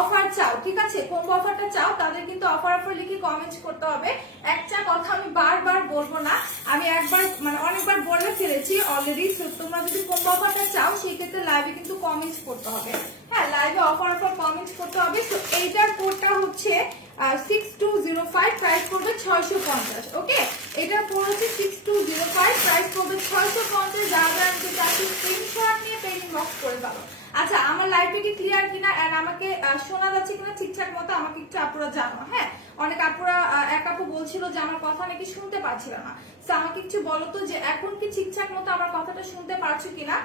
অফার চাও, ঠিক আছে, কম্বো অফারটা চাও, তাদের কিন্তু অফার লিখে কমেন্ট করতে হবে। একটা কথা আমি বারবার বলবো না, আমি একবার মানে অনেকবার বলে ফেলেছি অলরেডি। তোমরা যদি কম্বো অফারটা চাও সেই ক্ষেত্রে লাইভে কিন্তু কমেন্ট করতে হবে। হ্যাঁ, লাইভে অফার কমেন্ট করতে হবে। তো এইটার কোডটা হচ্ছে 6205, প্রাইস করবে 650। ওকে, এটার কোড হচ্ছে 6205, প্রাইস করবে 650। যারা নিতে চাচ্ছি স্ক্রিনশট নিয়ে পেজ ইনবক্স করে দাও। আচ্ছা, আমার লাইভটা কি ক্লিয়ার কিনা এন্ড আমাকে শোনা যাচ্ছে কিনা ঠিকঠাক মতো আমাকে একটু আপুরা জানো। হ্যাঁ, অনেক আপুরা, এক আপু বলছিল যে আমার কথা নাকি শুনতে পাচ্ছিল না। তো আমাকে একটু বলো তো যে এখন কি ঠিকঠাক মতো আমার কথাটা শুনতে পারছো কিনা।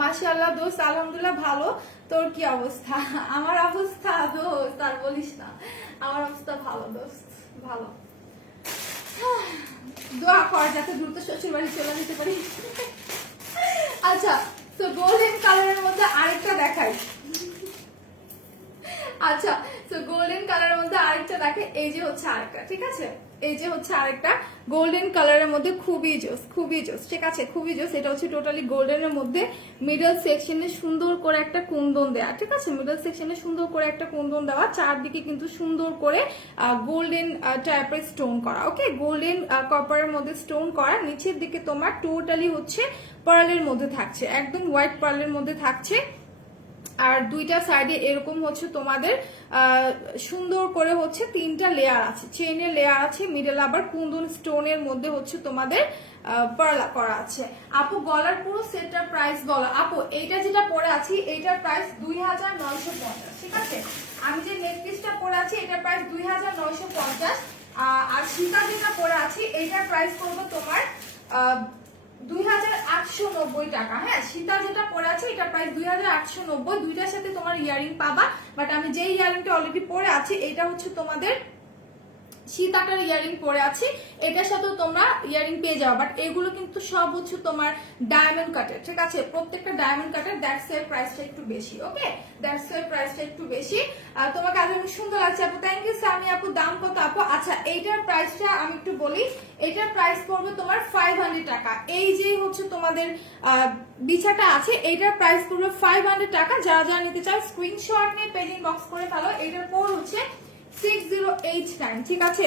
মাশাআল্লাহ দোস্ত, আলহামদুলিল্লাহ ভালো। তোর কি অবস্থা? আমার অবস্থা দোস্ত আর বলিস না, আমার অবস্থা ভালো দোস্ত, ভালো। দোয়া কর যাতে দ্রুত শ্বশুর বাড়ি চলে যেতে পারি। আচ্ছা, তো গোল্ডেন কালারের মধ্যে আরেকটা দেখাই। আচ্ছা, তো গোল্ডেন কালারের মধ্যে আরেকটা দেখে, এই যে হচ্ছে আরেকটা, ঠিক আছে, এই যে হচ্ছে আরেকটা গোল্ডেন কালারের মধ্যে, খুবই জোস, খুবই জোস, ঠিক আছে, খুবই জোস। এটা হচ্ছে টোটালি গোল্ডেনের মধ্যে মিডল সেকশনে সুন্দর করে একটা কুন্দন দেওয়া, ঠিক আছে, মিডল সেকশনে সুন্দর করে একটা কুন্দন দেওয়া, চারদিকে কিন্তু সুন্দর করে গোল্ডেন টাইপের স্টোন করা। ওকে, গোল্ডেন কপারের মধ্যে স্টোন করা, নিচের দিকে তোমার টোটালি হচ্ছে পার্লের মধ্যে থাকছে, একদম হোয়াইট পার্লের মধ্যে থাকছে। আর দুইটা সাইডে এরকম হচ্ছে তোমাদের সুন্দর করে হচ্ছে 3টা লেয়ার আছে, চেইনের লেয়ার আছে, মিডল আবার কুন্দন স্টোনের মধ্যে হচ্ছে তোমাদের পার্লা করা আছে। আপু গলার পুরো সেটটার প্রাইস বলো। আপু এইটা যেটা পরে আছি এইটার প্রাইস 2950, ঠিক আছে। আমি যে নেক পিসটা পরে আছি এটার প্রাইস 2950। আর সীতা যেটা পরে আছি এইটার প্রাইস করবো তোমার 2890 টাকা। হ্যাঁ, সীতা যেটা পরে আছে এটা প্রাইস 2890। দুইটার সাথে তোমার ইয়ারিং পাবা, বাট আমি যে ইয়ারিংটা অলরেডি পরে আছি এটা হচ্ছে তোমাদের সীতাটার ইয়ারিং পরে আছি, এটার সাথে তোমরা ইয়ারিং পেয়ে যাও। বাট এগুলো কিন্তু সব হচ্ছে তোমার ডায়মন্ড কাটের, ঠিক আছে, প্রত্যেকটা ডায়মন্ড কাটের। দ্যাটস এর প্রাইসটা একটু বেশি। ওকে, দ্যাটস এর প্রাইসটা একটু বেশি। তোমাকে আজ অনেক সুন্দর লাগছে আপু, থ্যাংক ইউ সামি আপু। দাম কত আপু? আচ্ছা, এইটার প্রাইসটা আমি একটু বলি, এটার প্রাইস পড়বে তোমার 500 টাকা। এই যে হচ্ছে তোমাদের বিছাটা আছে এইটার প্রাইস পড়বে 500 টাকা। যারা যারা নিতে চাও স্ক্রিনশট নিয়ে পেজ ইনবক্স করে ফেলো। এটার কোড হচ্ছে 6089, ঠিক আছে,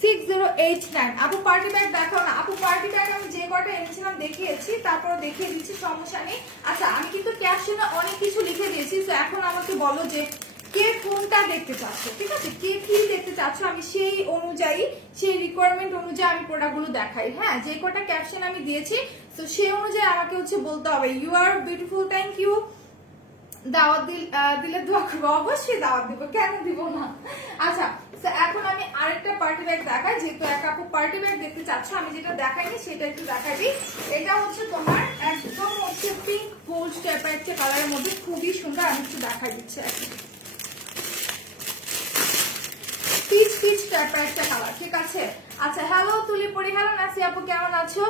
6089। আপু পার্টি ব্যাগ দেখাও না। আপু পার্টি ব্যাগ আমি যে কটা এনেছিলাম দেখিয়েছি, তারপর দেখিয়ে দিচ্ছি, সমস্যা নেই। আচ্ছা, আমি কিন্তু ক্যাপশনে অনেক কিছু লিখে দিয়েছি, তো এখন আমাকে বলো যে কে কোনটা দেখতে চাচ্ছ, ঠিক আছে, কে কি দেখতে চাচ্ছ, আমি সেই অনুযায়ী, সেই রিকোয়ারমেন্ট অনুযায়ী আমি প্রোডাক্টগুলো দেখাই। হ্যাঁ, যে কটা ক্যাপশন আমি দিয়েছি তো সেই অনুযায়ী আমাকে হচ্ছে বলতে হবে you are beautiful, thank you. দাওয়াত দিলে দোয়া করবো, অবশ্যই দাওয়াত দিব, কেন দিব না। আচ্ছা, এখন আমি আরেকটা পার্টি ব্যাগ দেখাই, যেহেতু এক আপু পার্টি ব্যাগ দেখতে চাচ্ছ, আমি যেটা দেখাইনি সেটা একটু দেখাই দিই। এটা হচ্ছে তোমার একদম হচ্ছে পিঙ্ক গোল্ড টাইপের একটা কালারের মধ্যে, খুবই সুন্দর। আমি একটু দেখাই দিচ্ছি, পিচ পিচ টাইপের একটা কালার, ঠিক আছে। আচ্ছা, হ্যালো তুলি পরি, হ্যালো নাসি আপু, কেমন আছো?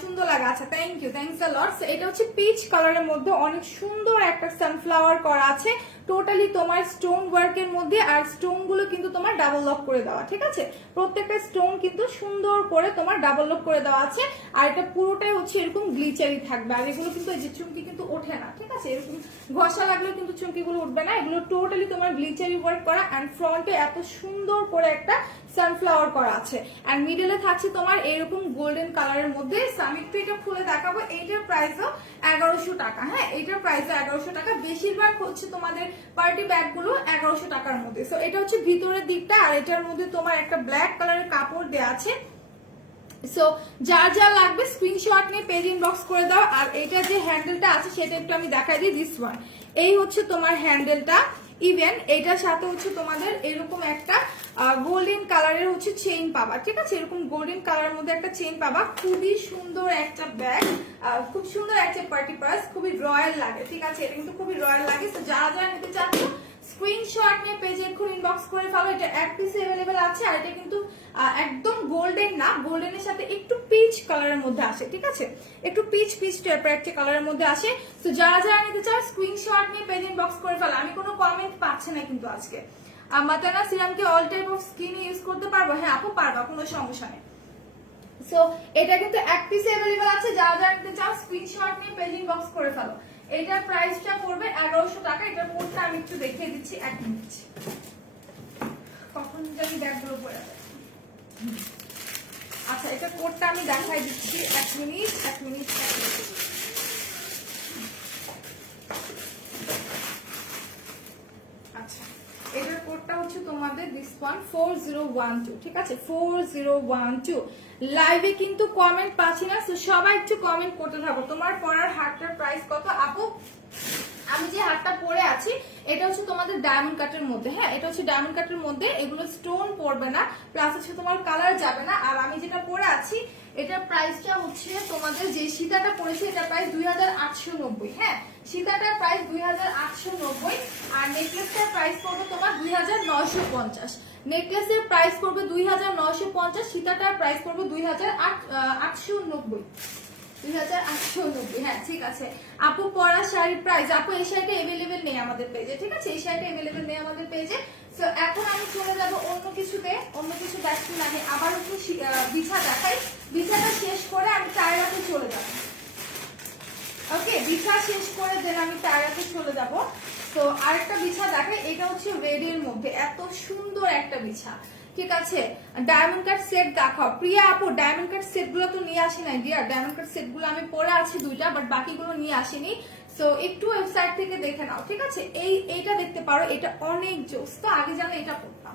সুন্দর লাগে, আচ্ছা, থ্যাংক ইউ, থ্যাংকস আ লট। এটা হচ্ছে পিচ কালারের মধ্যে অনেক সুন্দর একটা সানফ্লাওয়ার করা আছে, টোটালি তোমার স্টোন ওয়ার্কের মধ্যে। আর স্টোন গুলো কিন্তু তোমার ডাবল লক করে দেওয়া, ঠিক আছে, প্রত্যেকটা স্টোন কিন্তু সুন্দর করে তোমার ডাবল লক করে দেওয়া আছে। আর এটা পুরোটাই হচ্ছে এরকম গ্লিচারি থাকবে। আর এগুলো কিন্তু এই যে চুমকি কিন্তু ওঠে না, ঠিক আছে, এরকম ঘষা লাগলেও কিন্তু চুমকিগুলো উঠবে না। এগুলো টোটালি তোমার গ্লিচারি ওয়ার্ক করা, অ্যান্ড ফ্রন্টে এত সুন্দর করে একটা সানফ্লাওয়ার করা আছে। আর মিডলে থাকছে তোমার এরকম গোল্ডেন কালারের মধ্যে। আমি একটু এটা খুলে দেখাবো। এইটার প্রাইসও 1100 টাকা। হ্যাঁ, এইটার প্রাইসও 1100 টাকা। বেশিরভাগ হচ্ছে তোমাদের পার্টি ব্যাগ গুলো 1100 টাকার মধ্যে। সো এটা হচ্ছে ভিতরের দিকটা, আর এটার মধ্যে তোমার একটা ব্ল্যাক কালারের কাপড় দেওয়া আছে। সো যার যা লাগবে স্ক্রিনশট নিয়ে পেজ ইনবক্স করে দাও। আর এটা যে হ্যান্ডেলটা আছে সেটা একটু আমি দেখাই দিই, দিস ওয়ান। এই হচ্ছে তোমার হ্যান্ডেলটা, ইভেন এটার সাথে হচ্ছে তোমাদের এরকম একটা গোল্ডেন কালারের হচ্ছে চেইন পাবা, ঠিক আছে, এরকম গোল্ডেন কালারের মধ্যে একটা চেইন পাবা। খুবই সুন্দর একটা ব্যাগ, খুব সুন্দর একটা পার্টি পার্স, খুবই রয়্যাল লাগে, ঠিক আছে, এটা কিন্তু খুবই রয়্যাল লাগে। তো যারা যারা নিতে চাচ্ছ স্ক্রিনশট নিয়ে পেজে এক্ষুনি ইনবক্স করে ফেলো। এটা এক পিস अवेलेबल আছে, আর এটা কিন্তু একদম গোল্ডেন না, গোল্ডেনের সাথে একটু পিচ কালারের মধ্যে আসে, ঠিক আছে, একটু পিচ পিচ টাইপের একটা কালারের মধ্যে আসে। তো যারা যারা নিতে চাও স্ক্রিনশট নিয়ে পেজে ইনবক্স করে ফেলো। আমি কোনো কমেন্ট পাচ্ছি না কিন্তু আজকে। মাতানা সিরাম কি all type of skin use করতে পারবো? হ্যাঁ আপু পারবা, কোনো সমস্যা নেই। সো এটা কিন্তু এক পিস अवेलेबल আছে, যারা যারা নিতে চাও স্ক্রিনশট নিয়ে পেজ ইনবক্স করে ফেলো। এটার প্রাইসটা পড়বে 1100 টাকা। এটার কোডটা আমি একটু দেখিয়ে দিচ্ছি, এক মিনিট, কখন জানি ব্যাগগুলো পড়ে যাবে। আচ্ছা এটা কোডটা আমি দেখাই দিচ্ছি, এক মিনিট। আচ্ছা এটার কোডটা হচ্ছে তোমাদের দিস ওয়ান 4012, ঠিক আছে, 4012। লাইভে কিন্তু কমেন্ট পাচ্ছি না, তো সবাই একটু কমেন্ট করতে থাকো। তোমার পরার হারটার প্রাইস কত আপু? আমি যে হারটা পরে আছি এটা হচ্ছে তোমাদের ডায়মন্ড কাটের মধ্যে, হ্যাঁ এটা হচ্ছে ডায়মন্ড কাটের মধ্যে, এগুলো স্টোন পড়বে না, প্লাস হচ্ছে তোমার কালার যাবে না। আর আমি যেটা পরে আছি এটার প্রাইসটা হচ্ছে তোমাদের, যে সীতাটা পড়েছে এটার প্রাইস 2890, হ্যাঁ সীতাটার প্রাইস 2890, আর নেকলেসটার প্রাইস পড়বে তোমার 2950। নেকলেসের প্রাইস পড়বে 2950, সীতাটার প্রাইস পড়বে 2890। 2890, হ্যাঁ ঠিক আছে। আপু পরা শাড়ির প্রাইস, আপু এই শাড়িটা अवेलेबल নেই আমাদের পেজে, ঠিক আছে, এই শাড়িটা अवेलेबल নেই আমাদের পেজে। সো এখন আমি চলে যাব অন্য কিছুতে, অন্য কিছু দেখছি না, আমি আবার একটু বিছা দেখাই। বিছাটা শেষ করে আমি টায়রাতে চলে যাব। ওকে বিছা শেষ করে দেন আমি টায়রাতে চলে যাব। তো আরেকটা বিছা দেখাই, এটা হচ্ছে রেড এর মধ্যে, এত সুন্দর একটা বিছা, ঠিক আছে। ডায়মন্ড কাট সেট দেখাও প্রিয়া আপু। ডায়মন্ড কাট সেট গুলো তো নিয়ে আসি নাই ডিয়ার, ডায়মন্ড কাট সেট গুলো আমি পরে আছি দুইটা, বাট বাকিগুলো নিয়ে আসিনি। সো একটু ওয়েবসাইট থেকে দেখে নাও, ঠিক আছে। এইটা দেখতে পারো, এটা অনেক জোস, তো আগে জানো এটা পড়তাম,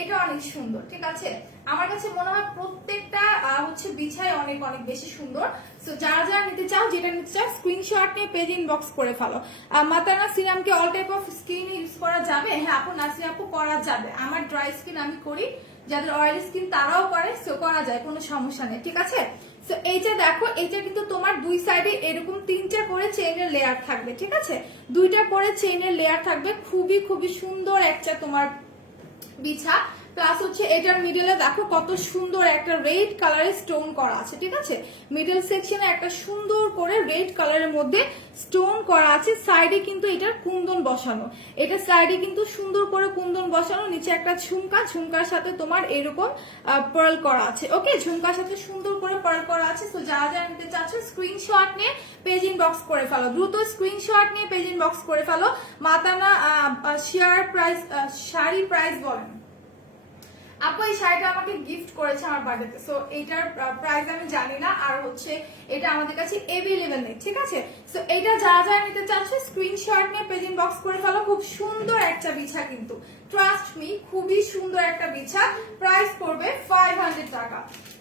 এটা অনেক সুন্দর, ঠিক আছে। আমার কাছে মনে হয় প্রত্যেকটা হচ্ছে বিছাই অনেক অনেক বেশি সুন্দর। সো যারা যারা নিতে চাও, যেটা নিতে চাও স্ক্রিনশট নিয়ে পেজ ইনবক্স করে ফেলো। মাতানা সিরামকে all type of skin use করা যাবে? হ্যাঁ আপু, নাসি আপু করা যাবে। আমার ড্রাই স্কিন আমি করি, যাদের অয়েলি স্কিন তারাও করে, সো করা যায়, কোনো সমস্যা নেই, ঠিক আছে। সো এইটা দেখো, এইটা কিন্তু তোমার দুই সাইডে এরকম 3টা করে চেইনের লেয়ার থাকবে, ঠিক আছে, 2টা করে চেইনের লেয়ার থাকবে, খুবই খুবই সুন্দর একটা তোমার বিছা। প্লাস হচ্ছে এটার মিডলে দেখো কত সুন্দর একটা রেড কালারের স্টোন করা আছে, ঠিক আছে, মিডল সেকশনে একটা সুন্দর করে রেড কালারের মধ্যে স্টোন করা আছে। সাইডে কিন্তু এটার কুন্দন বসানো, এটা সাইডে কিন্তু সুন্দর করে কুন্দন বসানো, নিচে একটা ঝুমকা, ঝুমকার সাথে তোমার এরকম পার্ল করা আছে। ওকে তোমার সাথে সুন্দর করে পার্ল করা আছে। তো যারা যারা নিতে চাচ্ছ স্ক্রিনশট নিয়ে পেজ ইনবক্স করে ফেলো, দ্রুত স্ক্রিনশট নিয়ে পেজ ইনবক্স করে ফেলো। মাতানা শেয়ার প্রাইস, শাড়ি প্রাইস বলেন আপু। এই শাড়িটা আমাকে গিফট করেছে আমার বার্থডেতে, সো এইটার প্রাইস আমি জানি না, আর হচ্ছে এটা আমাদের কাছে अवेलेबल নেই, ঠিক আছে। সো এইটা যারা যারা নিতে চাচ্ছ স্ক্রিনশট নিয়ে পেজ ইনবক্স করে ফেলো। খুব সুন্দর একটা বিছা কিন্তু, ট্রাস্ট মি, খুবই সুন্দর একটা বিছা। প্রাইস পড়বে 500 টাকা,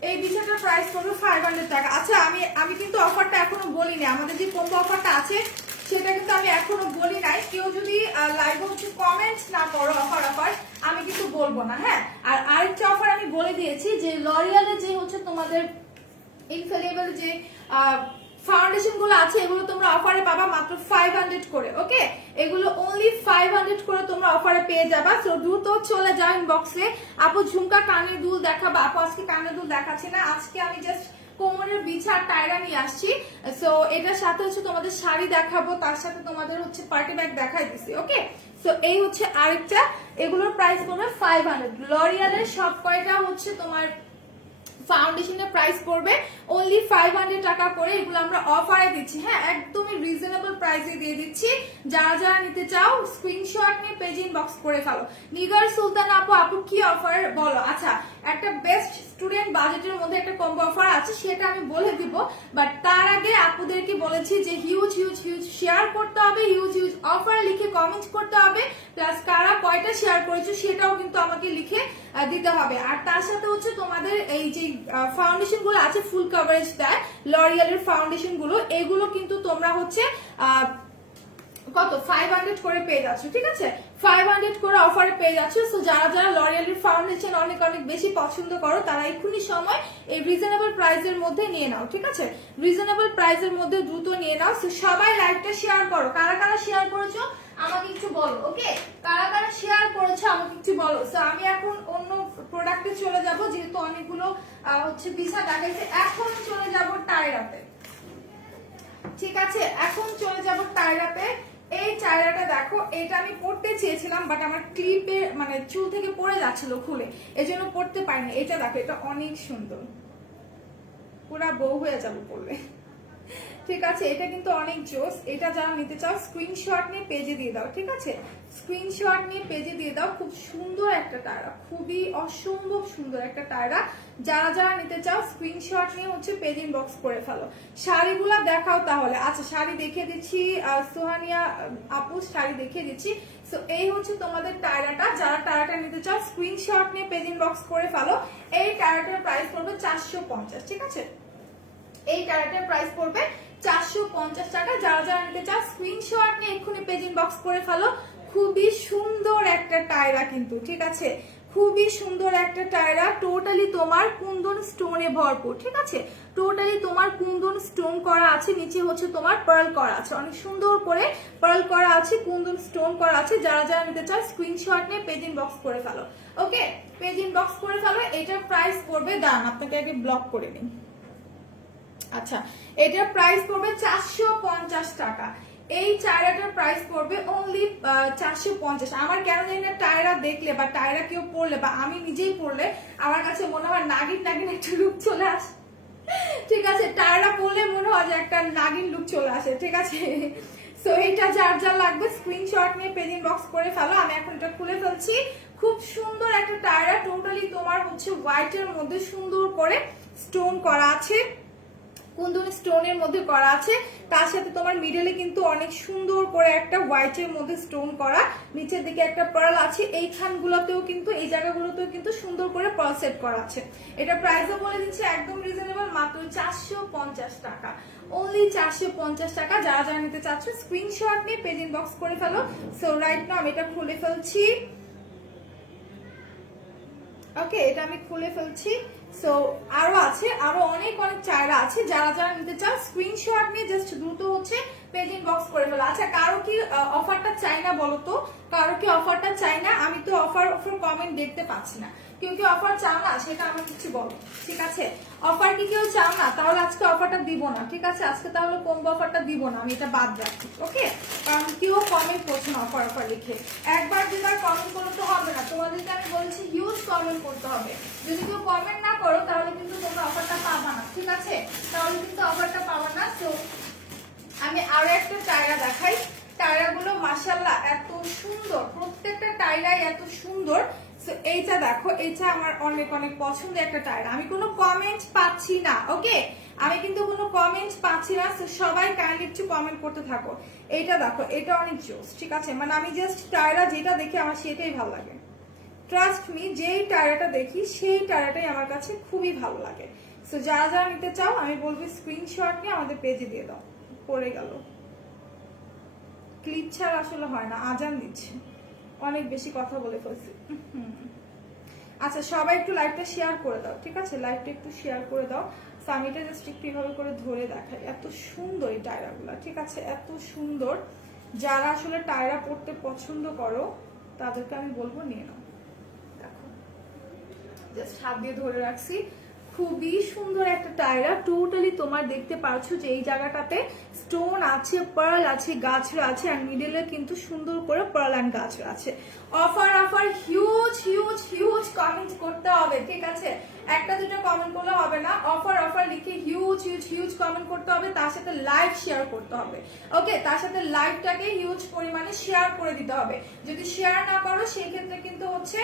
এই বিছাটার প্রাইস পড়বে 500 টাকা। আচ্ছা আমি কিন্তু অফারটা এখনো বলিনি, আমাদের যে কম্বো অফারটা আছে সেটা কিন্তু আমি এখনো বলি নাই। কেউ যদি লাইভে হচ্ছে কমেন্টস না করো অফার আমি কিন্তু বলবো না, হ্যাঁ। আর আরেকটা অফার আমি বলে দিয়েছি, যে লরিয়ালের যে হচ্ছে তোমাদের ইনফেলিবল যে ফাউন্ডেশন গুলো আছে, এগুলো তোমরা অফারে পাবা মাত্র 500 করে। ওকে এগুলো অনলি 500 করে তোমরা অফারে পেয়ে যাবা। সো দ্রুত চলে যাও ইনবক্সে। আপু ঝুমকা কানের দুল দেখাবা? আপু আজকে কানের দুল দেখাচ্ছি না, আজকে আমি জাস্ট কোমরের বিছা টায়রা নিয়ে আসছি। সো এটার সাথে হচ্ছে তোমাদের শাড়ি দেখাবো, তার সাথে তোমাদের হচ্ছে পার্টি ব্যাগ দেখাই দিছি। ওকে সো এই হচ্ছে আরেকটা, এগুলোর প্রাইস পড়বে 500। লরিয়ালের সব কয়টা হচ্ছে তোমার ফাউন্ডেশনের প্রাইস পড়বে অনলি 500 টাকা করে। এগুলো আমরা অফারে দিচ্ছি, হ্যাঁ একদমই রিজনেবল প্রাইসে দিয়ে দিচ্ছি। যারা যারা নিতে চাও স্ক্রিনশট নিয়ে পেজ ইনবক্স করে ফেলো। নিগার সুলতান আপু, আপু কি অফার বলো? আচ্ছা একটা বেস্ট স্টুডেন্ট বাজেটের মধ্যে একটা কম্বো অফার আছে, সেটা আমি বলে দিব, বাট তার আগে আপুদেরকে বলেছি যে হিউজ হিউজ হিউজ শেয়ার করতে হবে, হিউজ হিউজ অফার লিখে কমেন্ট করতে হবে, প্লাস কারা কয়টা শেয়ার করেছো সেটাও কিন্তু আমাকে লিখে দিতে হবে। আর তার সাথে হচ্ছে তোমাদের এই যে ফাউন্ডেশন গুলো আছে ফুল কভারেজ দেয় লরিয়ালের ফাউন্ডেশন গুলো, এগুলো কিন্তু তোমরা হচ্ছে কত 500 করে পেয়ে যাচ্ছ, ঠিক আছে 500 করে অফারে পেয়ে যাচ্ছ। সো যারা যারা লরিয়ালের ফাউন্ডেশন অনেক অনেক বেশি পছন্দ করো তারা এক্ষুনি সময় এই রিজনেবল প্রাইসের মধ্যে নিয়ে নাও, ঠিক আছে রিজনেবল প্রাইসের মধ্যে দ্রুত নিয়ে নাও। সো সবাই লাইভটা শেয়ার করো, কারা কারা শেয়ার করেছো আমাকে একটু বলো, ওকে কারা কারা শেয়ার করেছো আমাকে একটু বলো। সো আমি এখন অন্য প্রোডাক্টে চলে যাব, যেহেতু অনেকগুলো হচ্ছে বিছা দেখাইছে। এখন চলে যাব টায়রাতে, ঠিক আছে এখন চলে যাব টায়রাতে। এই টায়রাটা দেখো, এটা আমি পড়তে চেয়েছিলাম বাট আমার ক্লিপে মানে চুল থেকে পড়ে যাচ্ছিল খুলে, এজন্য পড়তে পারিনি। এটা দেখো, এটা অনেক সুন্দর, পুরা বউ হয়ে যাবো পড়লে, ঠিক আছে এটা কিন্তু অনেক জোস। এটা যারা নিতে চাও স্ক্রিনশট নিয়ে পেজে দিয়ে দাও, ঠিক আছে স্ক্রিনশট নিয়ে পেজে দিয়ে দাও। খুব সুন্দর একটা টায়রা, খুবই অসম্ভব সুন্দর একটা টায়রা। যারা যারা নিতে চাও স্ক্রিনশট নিয়ে হচ্ছে পেজ ইনবক্স করে ফেলো। শাড়িগুলা দেখাও তাহলে। আচ্ছা শাড়ি দেখিয়ে দিচ্ছি, সোহানিয়া আপু শাড়ি দেখিয়ে দিচ্ছি। সো এই হচ্ছে তোমাদের টায়রাটা, যারা টায়রাটা নিতে চাও স্ক্রিনশট নিয়ে পেজ ইনবক্স করে ফেলো। এই টায়রাটার প্রাইস পড়বে 450, ঠিক আছে এই টায়রাটার প্রাইস পড়বে 450 টাকা। যারা যারা নিতে চাও স্ক্রিনশট নিয়ে এক্ষুনি পেজ ইনবক্স করে ফেলো। খুবই সুন্দর একটা টায়রা কিন্তু, ঠিক আছে খুবই সুন্দর একটা টায়রা। টোটালি তোমার কুন্দন স্টোনে ভরপুর, ঠিক আছে টোটালি তোমার কুন্দন স্টোন করা আছে, নিচে হচ্ছে তোমার পার্ল করা আছে, অনেক সুন্দর করে পার্ল করা আছে, কুন্দন স্টোন করা আছে। যারা যারা নিতে চাও স্ক্রিনশট নিয়ে পেজ ইনবক্স করে ফেলো, ওকে পেজ ইনবক্স করে ফেলো। এটার প্রাইস পড়বে, দাঁড়ান আপনাকে আগে ব্লক করে নিই। আচ্ছা এটার প্রাইস পড়বে 450 টাকা। এই টায়রাটার প্রাইস পড়বে অনলি 450। আমার কেন জানি না টায়রা দেখলে বা টায়রা কেউ পরলে বা আমি নিজেই পরলে আমার কাছে মনে হয় নাগিন নাগিন একটা লুক চলে আসে, ঠিক আছে টায়রা পরলে মনে হয় যে একটা নাগিন লুক চলে আসে, ঠিক আছে সো এটা যার যার লাগবে স্ক্রিনশট নিয়ে পেজ ইনবক্স করে ফেলো। আমি এখন এটা খুলে ফেলছি। খুব সুন্দর একটা টায়রা, টোটালি তোমার হচ্ছে হোয়াইটের মধ্যে সুন্দর করে স্টোন করা আছে, কুন্দন স্টোনের মধ্যে করা আছে, তার সাথে তোমার মিডলে কিন্তু অনেক সুন্দর করে একটা হোয়াইটের মধ্যে স্টোন করা, নিচের দিকে একটা পার্ল আছে, এইখানগুলোতেও কিন্তু এই জায়গাগুলোতেও কিন্তু সুন্দর করে পার্ল সেট করা আছে। এটা প্রাইসও বলে দিচ্ছে একদম রিজনেবল, মাত্র 450 টাকা, অনলি 450 টাকা। যারা যারা নিতে চাচ্ছ স্ক্রিনশট নিয়ে পেজ ইনবক্স করে ফেলো। সো রাইট নাও আমি এটা খুলে ফেলছি, ওকে এটা আমি খুলে ফেলছি। সো আরো আছে, আরো অনেক অনেক চায়রা আছে, যারা যারা নিতে চাও স্ক্রিনশট নিয়ে জাস্ট দ্রুত হচ্ছে পেজ ইনবক্স করে ফেলো। আচ্ছা কারো কি অফারটা চাই না বলো তো, কারো কি অফারটা চাই না? আমি তো অফার কমেন্ট দেখতে পাচ্ছি না, কেউ কি অফার চাও না সেটা আমার কিছু বলো, ঠিক আছে অফার কি কেউ চাও না? তাহলে আজকে অফারটা দিব না, ঠিক আছে আজকে তাহলে কম্বো অফারটা দিব না, আমি এটা বাদ রাখছি, ওকে কারণ কেউ কমেন্ট করছে না অফার লিখে। একবার দুবার কমেন্ট করলে তো হবে না, তোমাদেরকে আমি বলছি হিউজ কমেন্ট করতে হবে। যদি কেউ কমেন্ট না করো তাহলে কিন্তু তোমরা অফারটা পাবা না, ঠিক আছে তাহলে কিন্তু অফারটা পাবা না। তো আমি আরো একটা টায়রা দেখাই। টায়রাগুলো মাশাআল্লাহ এত সুন্দর, প্রত্যেকটা টায়রাই এত সুন্দর। এইটা দেখো, এইটা আমার অনেক অনেক পছন্দের একটা টায়রা। আমি কোনো কমেন্ট পাচ্ছি না, ওকে আমি কিন্তু কোনো কমেন্ট পাচ্ছি না, সবাই কাইন্ডলি একটু কমেন্ট করতে থাকো। এইটা দেখো, এটা অনেক জোস, ঠিক আছে মানে আমি জাস্ট টায়রা যেটা দেখি আমার সেটাই ভালো লাগে। ট্রাস্ট মি, যেই টায়রাটা দেখি সেই টায়রাটাই আমার কাছে খুবই ভালো লাগে। সো যারা যারা নিতে চাও আমি বলবো স্ক্রিনশট নিয়ে আমাদের পেজে দিয়ে দাও। পড়ে গেল, ক্লিপ ছাড়া আসলে হয় না, আজান দিচ্ছে, অনেক বেশি কথা বলে ফেলছি। আচ্ছা সবাই একটু লাইভটা শেয়ার করে দাও, ঠিক আছে লাইভটা একটু শেয়ার করে দাও। আমি এটা জাস্ট একটু এভাবে করে ধরে দেখাই, এত সুন্দর এই টায়রাগুলা, ঠিক আছে এত সুন্দর। যারা আসলে টায়রা পড়তে পছন্দ করো তাদেরকে আমি বলবো নিয়ে নাও। দেখো জাস্ট হাত দিয়ে ধরে রাখছি, খুবই সুন্দর একটা টায়রা। টোটালি তোমার দেখতে পাচ্ছ যে এই জায়গাটাতে স্টোন আছে, পার্ল আছে, গাছরা আছে, আর মিডলে কিন্তু সুন্দর করে পার্ল অ্যান্ড গাছরা আছে। Offer huge huge huge comment করতে হবে, ঠিক আছে একটা দুটো কমেন্ট করলে হবে না, অফার লিখে হিউজ হিউজ হিউজ কমেন্ট করতে হবে, তার সাথে লাইভ শেয়ার করতে হবে, ওকে তার সাথে লাইভটাকে হিউজ পরিমাণে শেয়ার করে দিতে হবে। যদি শেয়ার না করো সেই ক্ষেত্রে কিন্তু হচ্ছে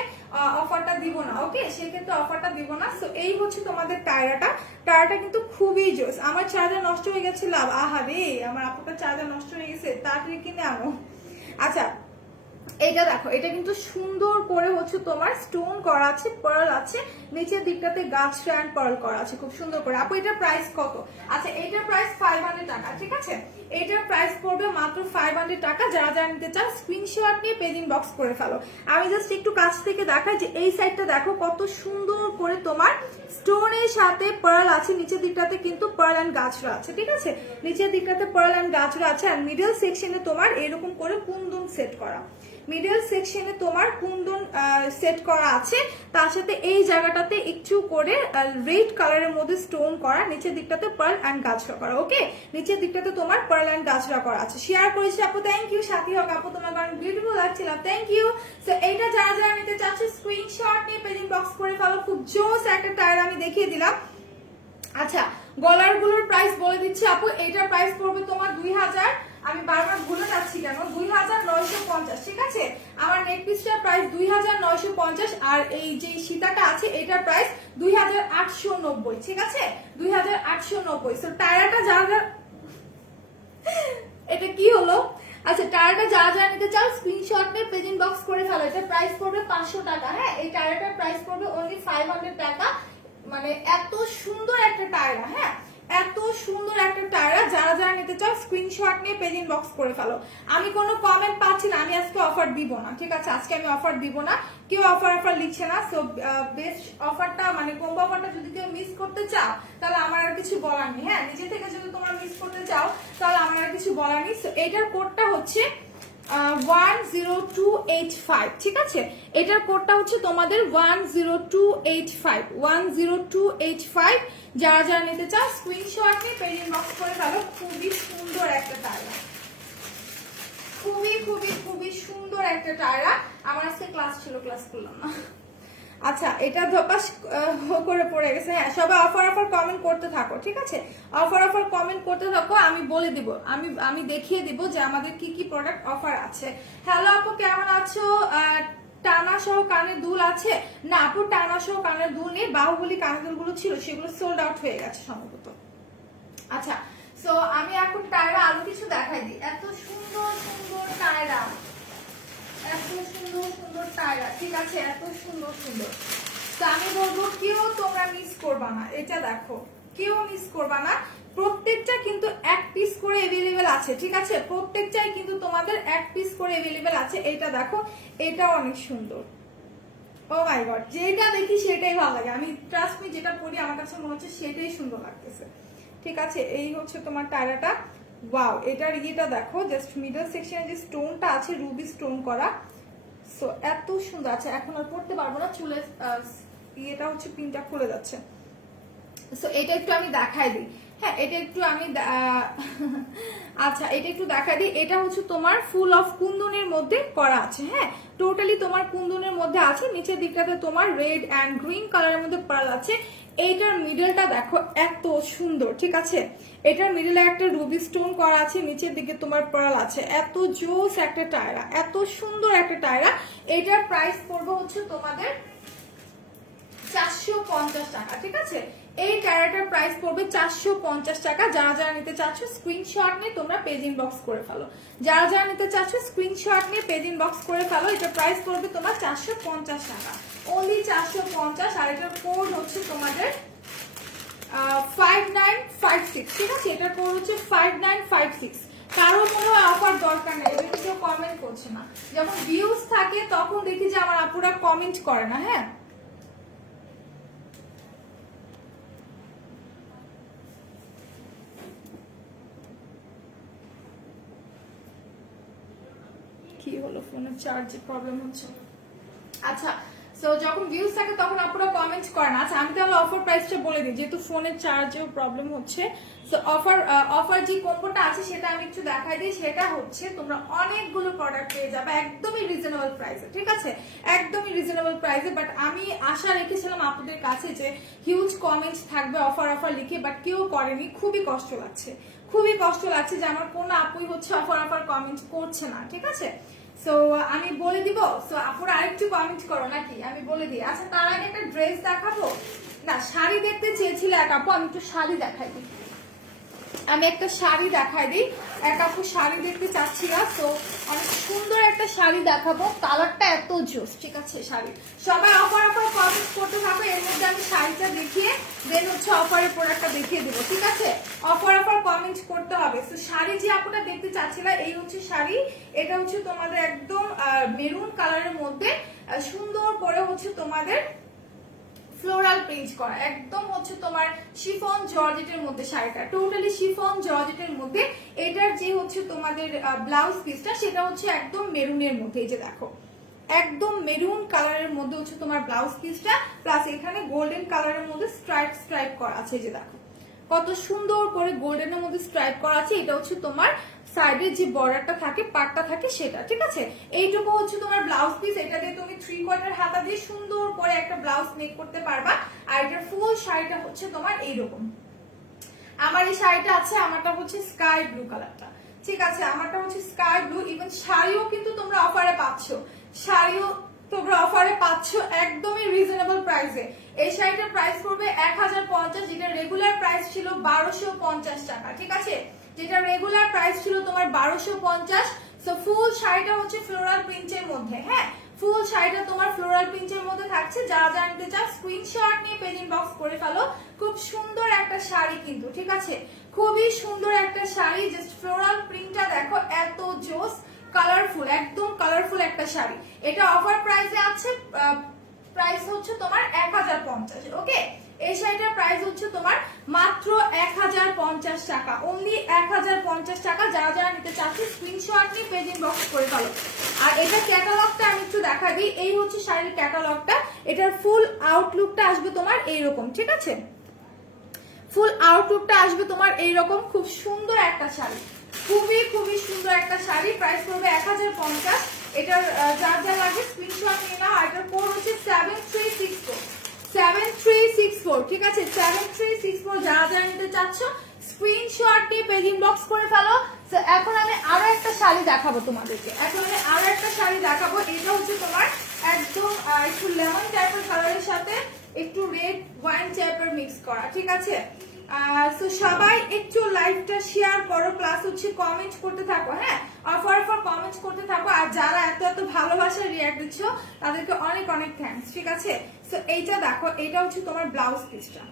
অফারটা দিব না, ওকে সেক্ষেত্রে অফারটা দিব না। সো এই হচ্ছে তোমাদের টায়রাটা কিন্তু খুবই জোস। আমার চার্জার নষ্ট হয়ে গেছে, লাভ আহা রে আমার আপুটা চার্জার নষ্ট হয়ে গেছে, তাড়াতাড়ি কিনে আনো। আচ্ছা এটা দেখো, এটা কিন্তু সুন্দর করে হচ্ছে তোমার স্টোন করা আছে, পার্ল আছে, নিচের দিকটাতে গাছ অ্যান্ড পার্ল করা আছে খুব সুন্দর করে। আপু এটার প্রাইস কত? আচ্ছা এটার প্রাইস 500 টাকা, ঠিক আছে? এটার প্রাইস পড়বে মাত্র 500 টাকা। যারা যারা নিতে চান স্ক্রিনশট নিয়ে পেজ ইনবক্স করে ফেলো। আমি জাস্ট একটু কাছ থেকে দেখাই যে এই সাইডটা দেখো কত সুন্দর করে তোমার স্টোনের সাথে পার্ল আছে, নিচের দিকটাতে কিন্তু পার্ল অ্যান্ড গাছরা আছে, ঠিক আছে? নিচের দিকটাতে পার্ল অ্যান্ড গাছরা আছে, আর মিডল সেকশনে তোমার এরকম করে কুন্দন সেট করা, মিডল সেকশনে তোমার কুন্দন সেট করা আছে, তার সাথে এই জায়গাটাতে একটু করে রেড কালারের মধ্যে স্টোন করা, নিচের দিকটাতে পার্ল অ্যান্ড গাছরা করা। ওকে, নিচের দিকটাতে তোমার পার্ল অ্যান্ড গাছরা করা আছে। শেয়ার করেছি আপু, থ্যাংক ইউ। সাথী হোক আপু, তোমার কারণ বিউটিফুল লাগছিল, থ্যাংক ইউ। সো এইটা যারা যারা নিতে চাচ্ছ স্ক্রিনশট নিয়ে পেজ ইনবক্স করে ফেলো। খুব জোস একটা টায়ার আমি দেখিয়ে দিলাম। আচ্ছা গলার গুলোর প্রাইস বলে দিচ্ছি আপু, এটার প্রাইস পড়বে তোমার 2000, আমি বারবার ভুলে যাচ্ছি কেন, 2950, ঠিক আছে? আমার নেক পিসটার প্রাইস 2950, আর এই যে সীতাটা আছে এটার প্রাইস 2890, ঠিক আছে? 2890। সো টায়ারটা যারা এটা কি হলো? আচ্ছা টায়ারটা যারা যারা নিতে চাও স্ক্রিনশট নিয়ে পেজ ইনবক্স করে ফেলো। এটা প্রাইস পড়বে 500 টাকা। হ্যাঁ, এই টায়ারটার প্রাইস পড়বে অনলি 500 টাকা। মানে এত সুন্দর একটা টায়ার, হ্যাঁ এত সুন্দর একটা টায়ার। যারা যারা নিতে চাও স্ক্রিনশট নিয়ে পেজ ইনবক্স করে ফেলো। আমি কোনো কমেন্ট পাচ্ছি না, আমি আজকে অফার দিব না, ঠিক আছে? আজকে আমি অফার দিব না, কেউ অফার লিখছে না। সো বেস্ট অফারটা মানে কম্বো অফারটা যদি কেউ মিস করতে চাও তাহলে আমার আর কিছু বলার নেই। হ্যাঁ, নিজে থেকে যদি তোমরা মিস করতে চাও তাহলে আমার আর কিছু বলার নেই। সো এটার কোডটা হচ্ছে 10285, ঠিক আছে? এটার কোডটা হচ্ছে তোমাদের 10285, 10285। যারা যারা নিতে চাও স্ক্রিনশট নিয়ে পেজ ইনবক্স করে ফেলো। খুবই সুন্দর একটা টায়রা, খুবই খুবই খুবই সুন্দর একটা টায়রা। আমার আজকে ক্লাস ছিল, ক্লাস করলাম না। আচ্ছা এটা ধপাস করে পড়ে গেছে। হ্যাঁ, সবাই অফার কমেন্ট করতে থাকো, ঠিক আছে? অফার কমেন্ট করতে থাকো, আমি বলে দিব, আমি দেখিয়ে দিব যে আমাদের কি কি প্রোডাক্ট অফার আছে। হ্যালো আপু, কেমন আছো? টানা সহ কানের দুল আছে? না আপু, টানা সহ কানের দুল নেই। বাহুবলী কানের দুলগুলো ছিল সেগুলো সোল্ড আউট হয়ে গেছে সম্ভবত। আচ্ছা সো আমি এখন টায়রা আরো কিছু দেখাই দিই। এত সুন্দর সুন্দর টায়রা, এত সুন্দর সুন্দর টায়রা, ঠিক আছে? এত সুন্দর সুন্দর। তো আমি বলবো কেউ তোমরা মিস করবা না। এটা দেখো, কেউ মিস করবা না। প্রত্যেকটা কিন্তু এক পিস করে अवेलेबल আছে, ঠিক আছে? প্রত্যেকটাই কিন্তু তোমাদের এক পিস করে अवेलेबल আছে। এটা দেখো, এটা অনেক সুন্দর। ও মাই গড, যেটা দেখি সেটাই ভালো লাগে। আমি ট্রাস্ট মি, যেটা পরি আমার কাছে মনে হচ্ছে সেটাই সুন্দর লাগতেছে, ঠিক আছে? এই হচ্ছে তোমার টায়রাটা। ওয়াও, এটার ইয়েটা দেখো, জাস্ট মিডল সেকশনে যে স্টোনটা আছে রুবি স্টোন করা। সো এত সুন্দর আছে। এখন আর পড়তে পারবো না, চুলে ইয়েটা হচ্ছে পিনটা খুলে যাচ্ছে। সো এটা একটু আমি দেখাই দিই। হ্যাঁ, এটা একটু আমি আচ্ছা এটা একটু দেখাই দিই। এটা হচ্ছে তোমার ফুল অফ কুন্দনের মধ্যে করা আছে। হ্যাঁ, টোটালি তোমার কুন্দনের মধ্যে আছে। নিচের দিকটাতে তোমার রেড অ্যান্ড গ্রিন কালারের মধ্যে পার্ল আছে। এইটার মিডলটা দেখো এত সুন্দর, ঠিক আছে? এটার মিডলে একটা রুবি স্টোন করা আছে, নিচের দিকে তোমার পার্ল আছে। এত জোস একটা টায়রা, এত সুন্দর একটা টায়রা। এটার প্রাইস পড়বে হচ্ছে তোমাদের 450 টাকা, ঠিক আছে? এই টায়ারটার প্রাইস পড়বে 450 টাকা। যারা যারা নিতে চাচ্ছ স্ক্রিনশট নিয়ে তোমরা পেজ ইনবক্স করে ফেলো। যারা যারা নিতে চাচ্ছ স্ক্রিনশট নিয়ে পেজ ইনবক্স করে ফেলো। এটা প্রাইস পড়বে তোমার 450 টাকা, অনলি 450। আর এটার কোড হচ্ছে তোমাদের 5956, ঠিক আছে? এটার কোড হচ্ছে 5956। কারো কোনো অফার দরকার নেই, এদিকে কেউ কমেন্ট করছে না। যখন ভিউজ থাকে তখন দেখি যে আমার আপুরা কমেন্ট করে না। হ্যাঁ, কি হলো, ফোনের চার্জে প্রবলেম হচ্ছে। আচ্ছা সো যখন ভিউজ থাকে তখন আপনারা কমেন্ট করেন। আচ্ছা আমি তাহলে অফার প্রাইসটা বলে দিই, যেহেতু ফোনের চার্জেও প্রবলেম হচ্ছে। সো অফার যে কম্বোটা আছে সেটা আমি একটু দেখাই দিই। সেটা হচ্ছে তোমরা অনেকগুলো প্রোডাক্ট পেয়ে যাবে একদমই রিজনেবল প্রাইসে, ঠিক আছে? একদমই রিজনেবল প্রাইসে। বাট আমি আশা রেখেছিলাম আপনাদের কাছে যে হিউজ কমেন্টস থাকবে অফার লিখে, বাট কেউ করেনি। খুবই কষ্ট লাগছে, খুবই কষ্ট লাগছে যে আমার কোনো আপুই হচ্ছে অফার কমেন্ট করছে না, ঠিক আছে? সো আমি বলে দিব। সো আপুরা আরেকটু কমেন্ট করো নাকি, আমি বলে দিই। আচ্ছা তার আগে একটা ড্রেস দেখাবো না, শাড়ি দেখতে চেয়েছিলে এক আপু, আমি একটু শাড়ি দেখাই দিই। আমি একটা শাড়ি দেখাই দিই, এক আপু শাড়ি দেখতে চাচ্ছিলাম, তো অনেক সুন্দর একটা শাড়ি দেখাবো, কালারটা এত জোস। ঠিক আছে, শাড়ি সবাই অফার কমেন্ট করতে থাকো, এর মধ্যে আমি শাড়িটা দেখিয়ে দেন হচ্ছে অফারের প্রোডাক্টটা দেখিয়ে দেবো। ঠিক আছে, অফার কমেন্ট করতে হবে। তো শাড়ি যে আপুটা দেখতে চাচ্ছিলাম, এই হচ্ছে শাড়ি, এটা হচ্ছে তোমাদের একদম মেরুন কালারের মধ্যে সুন্দর করে হচ্ছে তোমাদের ফ্লোরাল প্রিন্ট করা, একদম হচ্ছে তোমার শিফন জর্জেটের মধ্যে শাড়িটা, টোটালি শিফন জর্জেটের মধ্যে। এটার যে হচ্ছে তোমাদের ব্লাউজ পিসটা সেটা হচ্ছে একদম মেরুনের মধ্যে, এই যে দেখো একদম মেরুন কালারের মধ্যে হচ্ছে তোমার ব্লাউজ পিসটা, প্লাস এখানে গোল্ডেন কালারের মধ্যে স্ট্রাইপ করা আছে, এই যে দেখো কত সুন্দর করে গোল্ডেনের মধ্যে স্ট্রাইপ করা আছে। এটা হচ্ছে তোমার সাইডের যে বর্ডারটা থাকে, পাটটা থাকে সেটা। ঠিক আছে, এইটুকু হচ্ছে তোমার ব্লাউজ পিস, এটা দিয়ে তুমি 3/4 হাতা দিয়ে সুন্দর করে একটা ব্লাউজ মেক করতে পারবা। আর এটার ফুল শাড়িটা হচ্ছে তোমার এইরকম। আমার এই শাড়িটা আছে, আমারটা হচ্ছে স্কাই ব্লু কালারটা। ঠিক আছে, আমারটা হচ্ছে স্কাই ব্লু। ইভেন শাড়িও কিন্তু তোমরা অফারে পাচ্ছ, শাড়িও তোমরা অফারে পাচ্ছ একদমই রিজনেবল প্রাইসে। এই শাড়িটার প্রাইস পড়বে 1050, যেটা রেগুলার প্রাইস ছিল 1250 টাকা। ঠিক আছে, যেটা রেগুলার প্রাইস ছিল তোমার 1250। সো ফুল শাড়িটা হচ্ছে ফ্লোরাল প্রিন্টের মধ্যে। হ্যাঁ, ফুল শাড়িটা তোমার ফ্লোরাল প্রিন্টের মধ্যে থাকছে। যারা জানতে চাও স্ক্রিনশট নিয়ে পেজ ইনবক্স করে ফেলো। খুব সুন্দর একটা শাড়ি কিন্তু, ঠিক আছে, খুবই সুন্দর একটা শাড়ি। জাস্ট ফ্লোরাল প্রিন্টটা দেখো, এত জোস, কালারফুল, একদম কালারফুল একটা শাড়ি। এটা অফার প্রাইসে আছে, প্রাইস হচ্ছে তোমার 1050। ওকে, এই শাড়িটার প্রাইস হচ্ছে তোমার মাত্র 1050 টাকা, অনলি 1050 টাকা। যারা যারা নিতে চাচ্ছে স্ক্রিনশট নিয়ে পেজ ইনবক্স করে ফেলো। আর এটা ক্যাটালগটা আমি একটু দেখা দিই, এই হচ্ছে শাড়ির ক্যাটালগটা। এটার ফুল আউটলুকটা আসবে তোমার এইরকম। ঠিক আছে, ফুল আউটলুকটা আসবে তোমার এইরকম। খুব সুন্দর একটা শাড়ি, খুবই খুবই সুন্দর একটা শাড়ি। প্রাইস পড়বে 1050। এটার যার যা লাগে স্ক্রিনশট নিয়ে নাও। আর এটার কোড হচ্ছে 7364 7364। ঠিক আছে, 7364। যারা যারা নিতে চাচ্ছ স্ক্রিনশট নিয়ে পেজ ইনবক্স করে ফেলো। এখন আমি আরো একটা শাড়ি দেখাবো তোমাদেরকে, এখন আমি আরো একটা শাড়ি দেখাবো। এটা হচ্ছে তোমার একদম একটু লেমন টাইপের কালারের সাথে একটু রেড ওয়াইন টাইপের মিক্স করা। ঠিক আছে, তো সবাই একটু লাইভটা শেয়ার করো, প্লাস হচ্ছে কমেন্ট করতে থাকো। হ্যাঁ, অফার কমেন্ট করতে থাকো। আর যারা এত এত ভালোবাসা রিঅ্যাক্ট দিচ্ছ তাদেরকে অনেক অনেক থ্যাঙ্কস। ঠিক আছে, তো এইটা দেখো, এটা হচ্ছে তোমার ব্লাউজ পিসটা।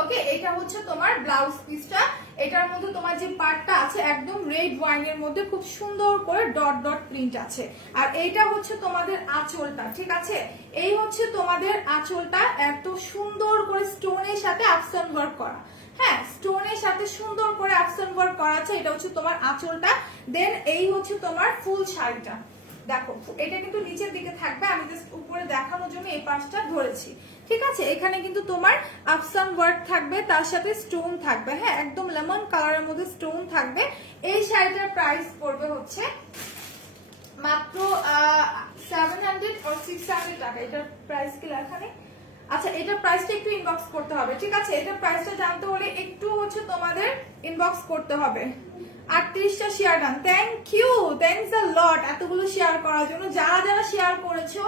ওকে, এটা হচ্ছে তোমার ব্লাউজ পিসটা। এটার মধ্যে তোমার যে পার্টটা আছে একদম রেড ওয়াইনের মধ্যে খুব সুন্দর করে ডট ডট প্রিন্ট আছে। আর এইটা হচ্ছে তোমাদের আঁচলটা। ঠিক আছে, এই হচ্ছে তোমাদের আঁচলটা, এত সুন্দর করে স্টোনের সাথে আপসন ওয়ার্ক করা। হ্যাঁ, স্টোনের সাথে সুন্দর করে আপসন ওয়ার্ক করা আছে। এটা হচ্ছে তোমার আঁচলটা। দেন এই হচ্ছে তোমার ফুল শাড়িটা। দেখো, এটা কিন্তু নিচের দিকে থাকবে, আমি জাস্ট উপরে দেখানোর জন্য এই পাশটা ধরেছি। ঠিক আছে, এখানে কিন্তু তোমার আপসাম ওয়ার্ক থাকবে, তার সাথে স্টোন থাকবে। হ্যাঁ, একদম লেমন কালারের মধ্যে স্টোন থাকবে। এই শাড়িটার প্রাইস পড়বে হচ্ছে মাত্র 700 or 600 টাকা। এটার প্রাইস কি লেখা নেই? আচ্ছা, এটার প্রাইসটা একটু ইনবক্স করতে হবে। ঠিক আছে, এটার প্রাইসটা জানতে হলে একটু হচ্ছে তোমাদের ইনবক্স করতে হবে। 38টা share done, thank you, thanks a lot এতগুলো শেয়ার করার জন্য। যারা যারা শেয়ার করেছো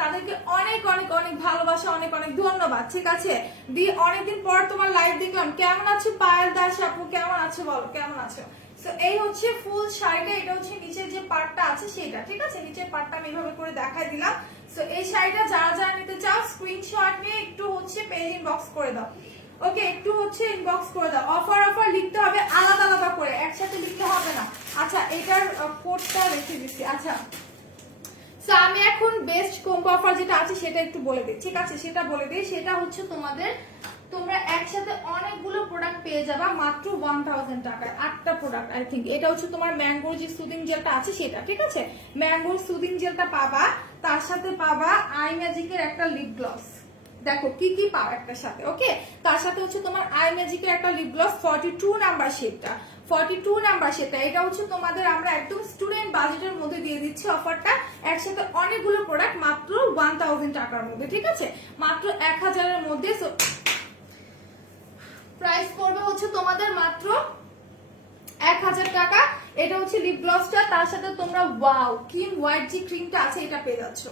তাদেরকে অনেক অনেক অনেক ভালোবাসা, অনেক অনেক ধন্যবাদ। ঠিক আছে, দি অনেকদিন পর তোমার লাইভ দেখলাম। কেমন আছো পায়েল দাস আপু, কেমন আছো বলো, কেমন আছো? সো এই হচ্ছে ফুল শাড়িটা, এটা হচ্ছে নিচের যে পার্টটা আছে সেটা। ঠিক আছে, নিচের পার্টটা আমি এভাবে করে দেখাই দিলাম। সো এই শাড়িটা যারা যারা নিতে চাও স্ক্রিনশট নিয়ে একটু হচ্ছে পেজ ইনবক্স করে দাও। ওকে, একটু হচ্ছে ইনবক্স করে দাও। অফার লিখতে হবে আলাদা আলাদা করে, একসাথে লিখতে হবে না। আচ্ছা, এটার কোডটা রেখে দিচ্ছি। আচ্ছা, সো আমি এখন বেস্ট কম্বো অফার যেটা আছে সেটা একটু বলে দিই। ঠিক আছে, সেটা বলে দিই। সেটা হচ্ছে তোমাদের, তোমরা একসাথে অনেকগুলো প্রোডাক্ট পেয়ে যাবা মাত্র 1000 টাকায়। 8টা প্রোডাক্ট আই থিঙ্ক। এটা হচ্ছে তোমার ম্যাঙ্গোর যে সুদিং জেলটা আছে সেটা। ঠিক আছে, ম্যাঙ্গোর সুদিং জেলটা পাবা, তার সাথে পাবা আই ম্যাজিকের একটা লিপ গ্লস। দেখো কি কি পাও একটা সাথে। ওকে, তার সাথে হচ্ছে তোমার আই ম্যাজিকের একটা লিপ গ্লস 42 নাম্বার শেডটা। 42 নাম্বার শেডটা, এটা হচ্ছে তোমাদের আমরা একদম স্টুডেন্ট বাজেটের মধ্যে দিয়ে দিচ্ছি অফারটা। একসাথে অনেকগুলো প্রোডাক্ট মাত্র 1000 টাকার মধ্যে। ঠিক আছে, মাত্র 1000 এর মধ্যে। প্রাইস পড়বে হচ্ছে তোমাদের মাত্র 1000 টাকা। এটা হচ্ছে লিপ গ্লসটা, তার সাথে তোমরা ওয়াও ক্রিম হোয়াইট যে ক্রিমটা আছে এটা পেয়ে যাচ্ছ।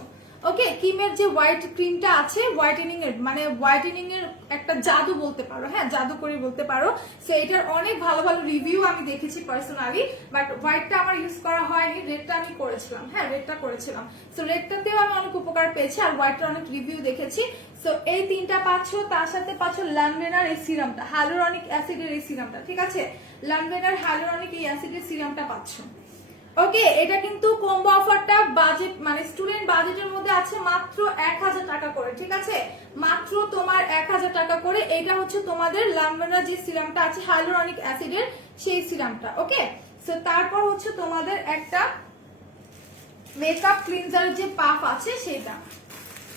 ওকে, কিমের যে হোয়াইট ক্রিমটা আছে হোয়াইটেনিং এর, মানে হোয়াইটেনিং এর একটা জাদু বলতে পারো, হ্যাঁ জাদু করে বলতে পারো। সো এটার অনেক ভালো ভালো রিভিউ আমি দেখেছি পার্সোনালি, বাট হোয়াইটটা আমার ইউজ করা হয়নি, রেডটা আমি করেছিলাম, হ্যাঁ রেডটা করেছিলাম। সো রেডটাতেও আমি অনেক উপকার পেয়েছি আর হোয়াইটটার অনেক রিভিউ দেখেছি। সো এই তিনটা পাচ্ছ, তার সাথে পাচ্ছ লানভেনার এই সিরামটা, হাইলুরনিক অ্যাসিডের এই সিরামটা, ঠিক আছে লানভেনার হাইলুরনিক এই অ্যাসিডের সিরামটা পাচ্ছ। ওকে, এটা কিন্তু কম্বো অফারটা বাজেট মানে স্টুডেন্ট বাজেটের মধ্যে আছে মাত্র 1000 টাকা করে, ঠিক আছে মাত্র তোমার 1000 টাকা করে। এটা হচ্ছে তোমাদের লামবেনা যে সিরামটা আছে হাইলুরনিক অ্যাসিডের সেই সিরামটা। ওকে, সো তারপর হচ্ছে তোমাদের একটা মেকআপ ক্লিনজার যে পাফ আছে সেটা,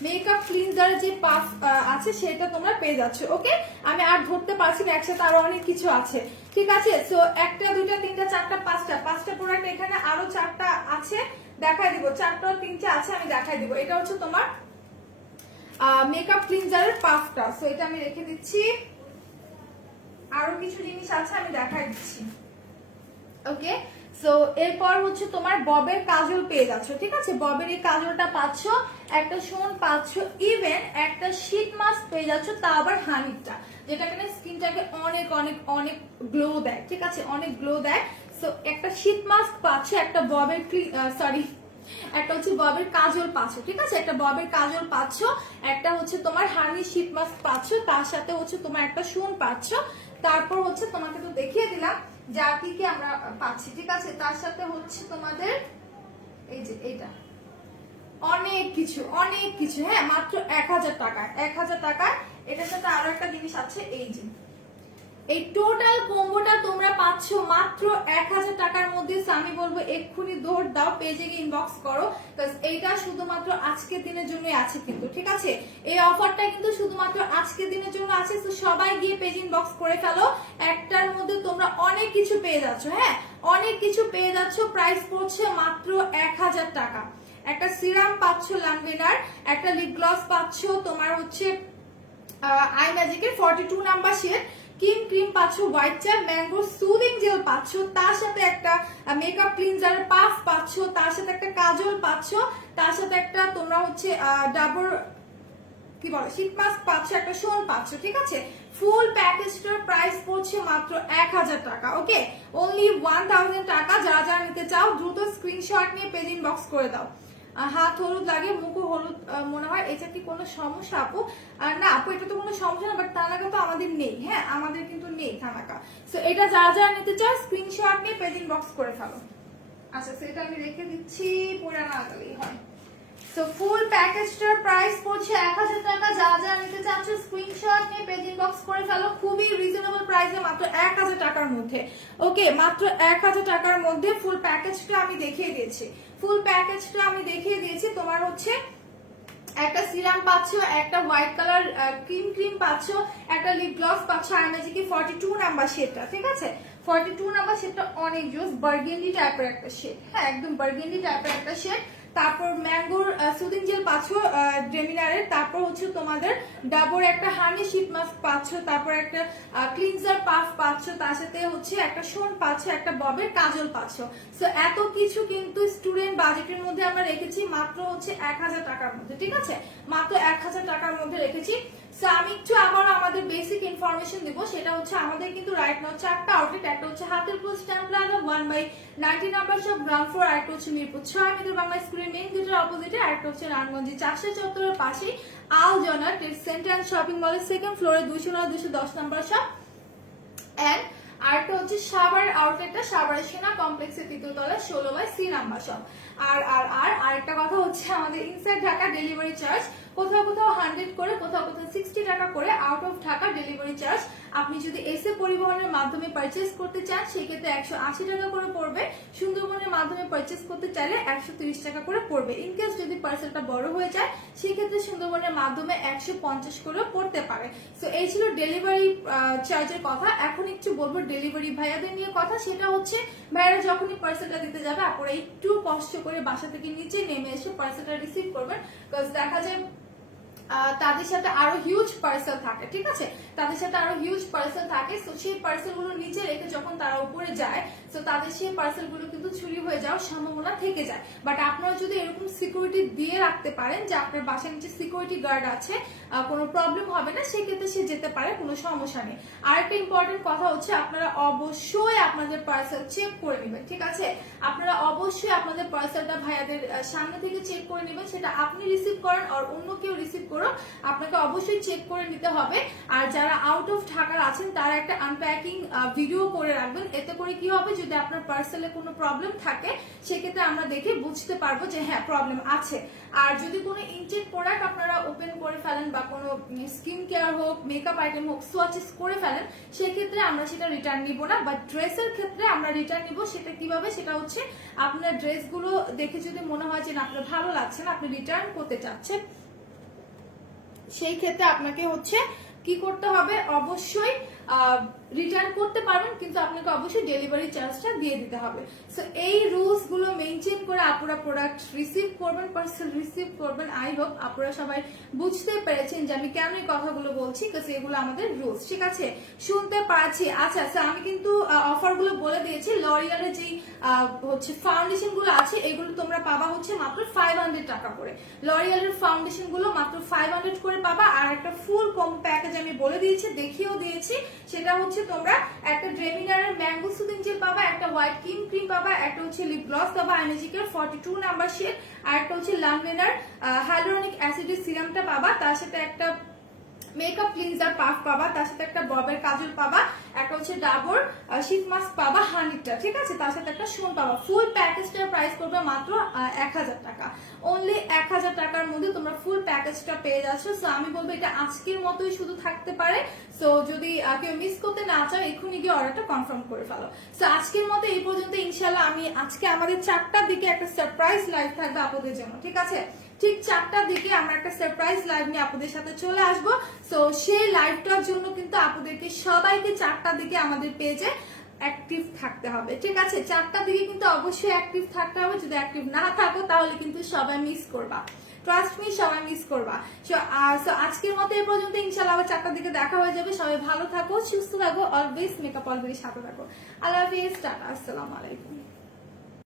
মেকআপ ক্লিনজার যে পাফ আছে সেটা তোমরা পেয়ে যাচ্ছ। ওকে, আমি আর ধরতে পারছি না, একসাথে আরো অনেক কিছু আছে, ঠিক আছে। সো একটা দুইটা তিনটা চারটা পাঁচটা প্রোডাক্ট এখানে আরো চারটা আছে, দেখাই দিব, চারটা তিনটা আছে আমি দেখাই দিব। এটা হচ্ছে তোমার মেকআপ ক্লিনজারের পাফটা। সো এটা আমি রেখে দিচ্ছি, আরো কিছু জিনিস আছে আমি দেখাই দিচ্ছি। ওকে, সো এরপর হচ্ছে তোমার ববের কাজল পেয়ে যাচ্ছ, ঠিক আছে ববের এই কাজলটা পাচ্ছ, একটা সোন পাচ্ছ, ইভেন একটা শীট মাস্ক পেয়ে যাচ্ছ, তা আবার হানিটা, যেটা কিনা স্কিনটাকে অনেক অনেক অনেক গ্লো দেয়, ঠিক আছে অনেক গ্লো দেয়। সো একটা শীট মাস্ক পাচ্ছ, একটা ববের সরি একটা হচ্ছে ববের কাজল পাচ্ছ, ঠিক আছে একটা ববের কাজল পাচ্ছ, একটা হচ্ছে তোমার হানি শীট মাস্ক পাচ্ছ, তার সাথে হচ্ছে তোমার একটা সোন পাচ্ছ, তারপর হচ্ছে তোমাকে তো দেখিয়ে দিলাম যা কি কি আমরা পাচ্ছি, ঠিক আছে তার সাথে হচ্ছে তোমাদের এই যে এটা অনেক কিছু, হ্যাঁ মাত্র 1000 টাকায়, 1000 টাকায়। এটার সাথে আরো একটা জিনিস আছে, এই যে এই টোটাল কম্বোটা তোমরা পাচ্ছ মাত্র 1000 টাকার মধ্যে। আমি বলবো এক্ষুনি দৌড় দাও, পেজে গিয়ে ইনবক্স করো, এইটা শুধুমাত্র আজকের দিনের জন্যই আছে কিন্তু, ঠিক আছে এই অফারটা কিন্তু শুধুমাত্র আজকের দিনের জন্য আছে। তো সবাই গিয়ে পেজ ইনবক্স করে ফেলো, একটার মধ্যে তোমরা অনেক কিছু পেয়ে যাচ্ছ, হ্যাঁ অনেক কিছু পেয়ে যাচ্ছ। প্রাইস পড়ছে মাত্র 1000 টাকা। একটা সিরাম পাচ্ছ লানভেনার, একটা লিপ গ্লস পাচ্ছ তোমার হচ্ছে আই ম্যাজিকের 42 নাম্বার শেড, ক্রিম পাচ্ছ হোয়াইট চার, ম্যাঙ্গো সুদিং জেল পাচ্ছ, তার সাথে একটা মেকআপ ক্লিনজার পাফ পাচ্ছ, তার সাথে একটা কাজল পাচ্ছ, তার সাথে একটা তোমরা হচ্ছে ডাবর কি বলে শীট মাস্ক পাচ্ছ, একটা সোল পাচ্ছ, ঠিক আছে ফুল প্যাকেজটার প্রাইস পড়ছে মাত্র 1000 টাকা। ওকে, অনলি 1000 টাকা। যারা যারা নিতে চাও দ্রুত স্ক্রিনশট নিয়ে পেজ ইনবক্স করে দাও। হাত হলুদ লাগে, মুখও হলুদ মনে হয়, এটা কি কোনো সমস্যা আপু? না আপু এটা তো কোনো সমস্যা না, বাট থানাকা তো আমাদের নেই, হ্যাঁ আমাদের কিন্তু নেই থানাকা। সো এটা যারা যারা নিতে চাও স্ক্রিনশট নিয়ে পেজ ইনবক্স করে ফেলো। আচ্ছা সেটা আমি রেখে দিচ্ছি, পুরানা আগালেই হয়। সো ফুল প্যাকেজটার প্রাইস পড়ছে 1000 টাকা। যারা যারা নিতে চাচ্ছ স্ক্রিনশট নিয়ে পেজ ইনবক্স করে ফেলো, খুবই রিজনেবল প্রাইসে মাত্র 1000 টাকার মধ্যে। ওকে, মাত্র 1000 টাকার মধ্যে ফুল প্যাকেজটা আমি দেখিয়ে দিয়েছি, তোমার হচ্ছে একটা সিরাম পাচ্ছ, একটা হোয়াইট কালার ক্রিম পাচ্ছ, একটা লিপ গ্লস পাচ্ছ আই ম্যাজিক 42 নাম্বার শেডটা, ঠিক আছে 42 নাম্বার শেডটা অনেক জোস, বার্গেন্ডি টাইপের একটা শেড, হ্যাঁ একদম বার্গেন্ডি টাইপের একটা শেড। তারপর ম্যাঙ্গোর সুদিং জেল পাচ্ছ ড্রেমিনারের, তারপর হচ্ছে তোমাদের ডাবর একটা হানি শীট মাস্ক পাচ্ছ, তারপর একটা ক্লিনজার পাফ পাচ্ছ, তার সাথে হচ্ছে একটা সোন পাচ্ছ, একটা ববের কাজল পাচ্ছ। সো এত কিছু কিন্তু স্টুডেন্ট বাজেটের মধ্যে আমরা রেখেছি মাত্র হচ্ছে 1000 টাকার মধ্যে, ঠিক আছে মাত্র 1000 টাকার মধ্যে রেখেছি। সো আমি একটু আবারও আমাদের বেসিক ইনফরমেশন দিব, সেটা হচ্ছে আমাদের কিন্তু রাইট নাও 4টা আউটলেট, একটা হচ্ছে Hatirpool stamp plaza 1/90 number shop ground floor, আরেকটা হচ্ছে মিরপুর 6 মিরপুর বাংলা স্কুলের মেইন গেটের অপোজিটে, আরেকটা হচ্ছে রানগঞ্জে চাষা চত্বরের পাশেই আলজনা ট্রেড সেন্টার অ্যান্ড শপিং মলের সেকেন্ড ফ্লোরে 209-210 নাম্বার শপ, এন্ড আরেকটা হচ্ছে সাভার আউটলেটটা সাভারের সেনা কমপ্লেক্সের 3য় তলায় 16/C নাম্বার শপ। আর আর আর আরেকটা কথা হচ্ছে আমাদের ইনসাইড ঢাকা ডেলিভারি চার্জ কোথাও কোথাও 100 করে, কোথাও কোথাও 60 টাকা করে out of Dhaka delivery charge. আপনি যদি এসে পরিবহনের মাধ্যমে পারচেজ করতে চান সেক্ষেত্রে 180 টাকা করে পড়বে, সুন্দরবনের মাধ্যমে পারচেজ করতে চাইলে 130 টাকা করে পড়বে। ইনকেস যদি পার্সেলটা বড় হয়ে যায় সেক্ষেত্রে সুন্দরবনের মাধ্যমে 150 করেও পড়তে পারে। সো এই ছিল ডেলিভারি চার্জের কথা। এখন একটু বলবো ডেলিভারি ভাইয়াদের নিয়ে কথা, সেটা হচ্ছে ভাইয়ারা যখনই পার্সেলটা দিতে যাবে আপনারা একটু কষ্ট করে বাসা থেকে নিচে নেমে এসে পার্সেলটা রিসিভ করবেন, বিকজ দেখা যায় তাদের সাথে আরো হিউজ পার্সেল থাকে, ঠিক আছে তাদের সাথে আরো হিউজ পার্সেল থাকে। সো সেই পার্সেল গুলো নিচে রেখে যখন তারা উপরে যায় তো তাদের সেই পার্সেল গুলো কিন্তু চুরি হয়ে যাওয়ার সম্ভাবনা থেকে যায়। বাট আপনারা যদি এরকম সিকিউরিটি দিয়ে রাখতে পারেন যে আপনার বাসার নিচে সিকিউরিটি গার্ড আছে, কোনো প্রবলেম হবে না, সেক্ষেত্রে সে যেতে পারে, কোনো সমস্যা নেই। আর একটা ইম্পর্টেন্ট কথা হচ্ছে আপনারা অবশ্যই আপনাদের পার্সেল চেক করে নেবেন, ঠিক আছে? আপনারা অবশ্যই আপনাদের পার্সেলটা ভাইয়াদের সামনে থেকে চেক করে নেবেন, সেটা আপনি রিসিভ করেন আর অন্য কেউ রিসিভ করো, আপনাকে অবশ্যই চেক করে নিতে হবে। আর যারা আউট অফ ঢাকার আছেন তারা একটা আনপ্যাকিং ভিডিও করে রাখবেন, এতে করে কি হবে যদি আপনার পার্সেলে কোনো প্রবলেম থাকে সেক্ষেত্রে আমরা দেখে বুঝতে পারবো যে হ্যাঁ প্রবলেম আছে। আর যদি কোনো ইনটেক প্রোডাক্ট আপনারা ওপেন করে ফেলেন বা কোনো স্কিন কেয়ার হোক, মেকআপ আইটেম হোক, সোয়াচেস করে ফেলেন, সেক্ষেত্রে আমরা সেটা রিটার্ন নিব না। বাট ড্রেসের ক্ষেত্রে আমরা রিটার্ন নিব। সেটা কিভাবে? সেটা হচ্ছে আপনার ড্রেসগুলো দেখে যদি মনে হয় যে না আপনার ভালো লাগছে না, আপনি রিটার্ন করতে চাচ্ছেন, সেই ক্ষেত্রে আপনাকে হচ্ছে কি করতে হবে, অবশ্যই রিটার্ন করতে পারবেন, কিন্তু আপনাকে অবশ্যই ডেলিভারি চার্জটা দিয়ে দিতে হবে। সো এই রুলস গুলো মেনটেন করে আপনারা প্রোডাক্ট রিসিভ করবেন, পার্সেল রিসিভ করবেন। আই হোপ আপনারা সবাই বুঝতে পেরেছেন যে আমি কেন এই কথাগুলো বলছি, কারণ এগুলো আমাদের রুলস, ঠিক আছে? শুনতে পাচ্ছি। আচ্ছা আচ্ছা, আমি কিন্তু অফার গুলো বলে দিয়েছি। লরিয়ালের যে হচ্ছে ফাউন্ডেশন গুলো আছে এগুলো তোমরা পাবা হচ্ছে মাত্র 500 টাকা করে। লরিয়ালের ফাউন্ডেশন গুলো মাত্র 500 করে পাবা। আর একটা ফুল কম্বো প্যাকেজ আমি বলে দিয়েছি, দেখিয়েও দিয়েছি, সেটা হচ্ছে তোমরা একটা ড্রেমিনারের ম্যাঙ্গো সুদিং জেল পাবা, একটা হোয়াইট ক্রিম পাবা, একটা হচ্ছে লিপ গ্লস পাবা আইমেজিকের 42 নাম্বার শেড, আর একটা হচ্ছে লামলেনার হাইড্রোনিক অ্যাসিডের সিরামটা পাবা, তার সাথে একটা মেকআপ ক্লিনজার পাফ পাবা, তার সাথে একটা ববের কাজল পাবা, একটা হচ্ছে ডাবর শীত মাস্ক পাবা হানিটা, ঠিক আছে? তার সাথে একটা শোন পাবা। ফুল প্যাকেজটার প্রাইস করবে মাত্র 1000 টাকা। অনলি 1000 টাকার মধ্যে তোমরা ফুল প্যাকেজটা পেয়ে যাচ্ছ। সো আমি বলবো এটা আজকের মতোই শুধু থাকতে পারে। সো যদি কেউ মিস করতে না চাও এক্ষুনি গিয়ে অর্ডারটা কনফার্ম করে ফেলো। সো আজকের মতো এই পর্যন্ত। ইনশাল্লাহ আমি আজকে আমাদের 4টার দিকে একটা সারপ্রাইজ লাইভ থাকবে আপনাদের জন্য, ঠিক আছে? ঠিক 4টার দিকে আমরা একটা সারপ্রাইজ লাইভ নিয়ে আপনাদের সাথে চলে আসবো। সো সেই লাইভটার জন্য কিন্তু আপনাদেরকে সবাইকে 4টার দিকে আমাদের পেজে অ্যাক্টিভ থাকতে হবে, ঠিক আছে? 4টার দিকে কিন্তু অবশ্যই অ্যাক্টিভ থাকতে হবে। যদি অ্যাক্টিভ না থাকো তাহলে কিন্তু সবাই মিস করবা, ট্রাস্ট মি, সবাই মিস করবা। সো আজকের মতো এই পর্যন্ত। ইনশাআল্লাহ আবার 4টার দিকে দেখা হয়ে যাবে। সবাই ভালো থাকো, সুস্থ থাকো, অলওয়েজ মেকআপ অলওয়েজ সাথে থাকো। আল্লাহ হাফেজ, টাটা, আসসালামু আলাইকুম।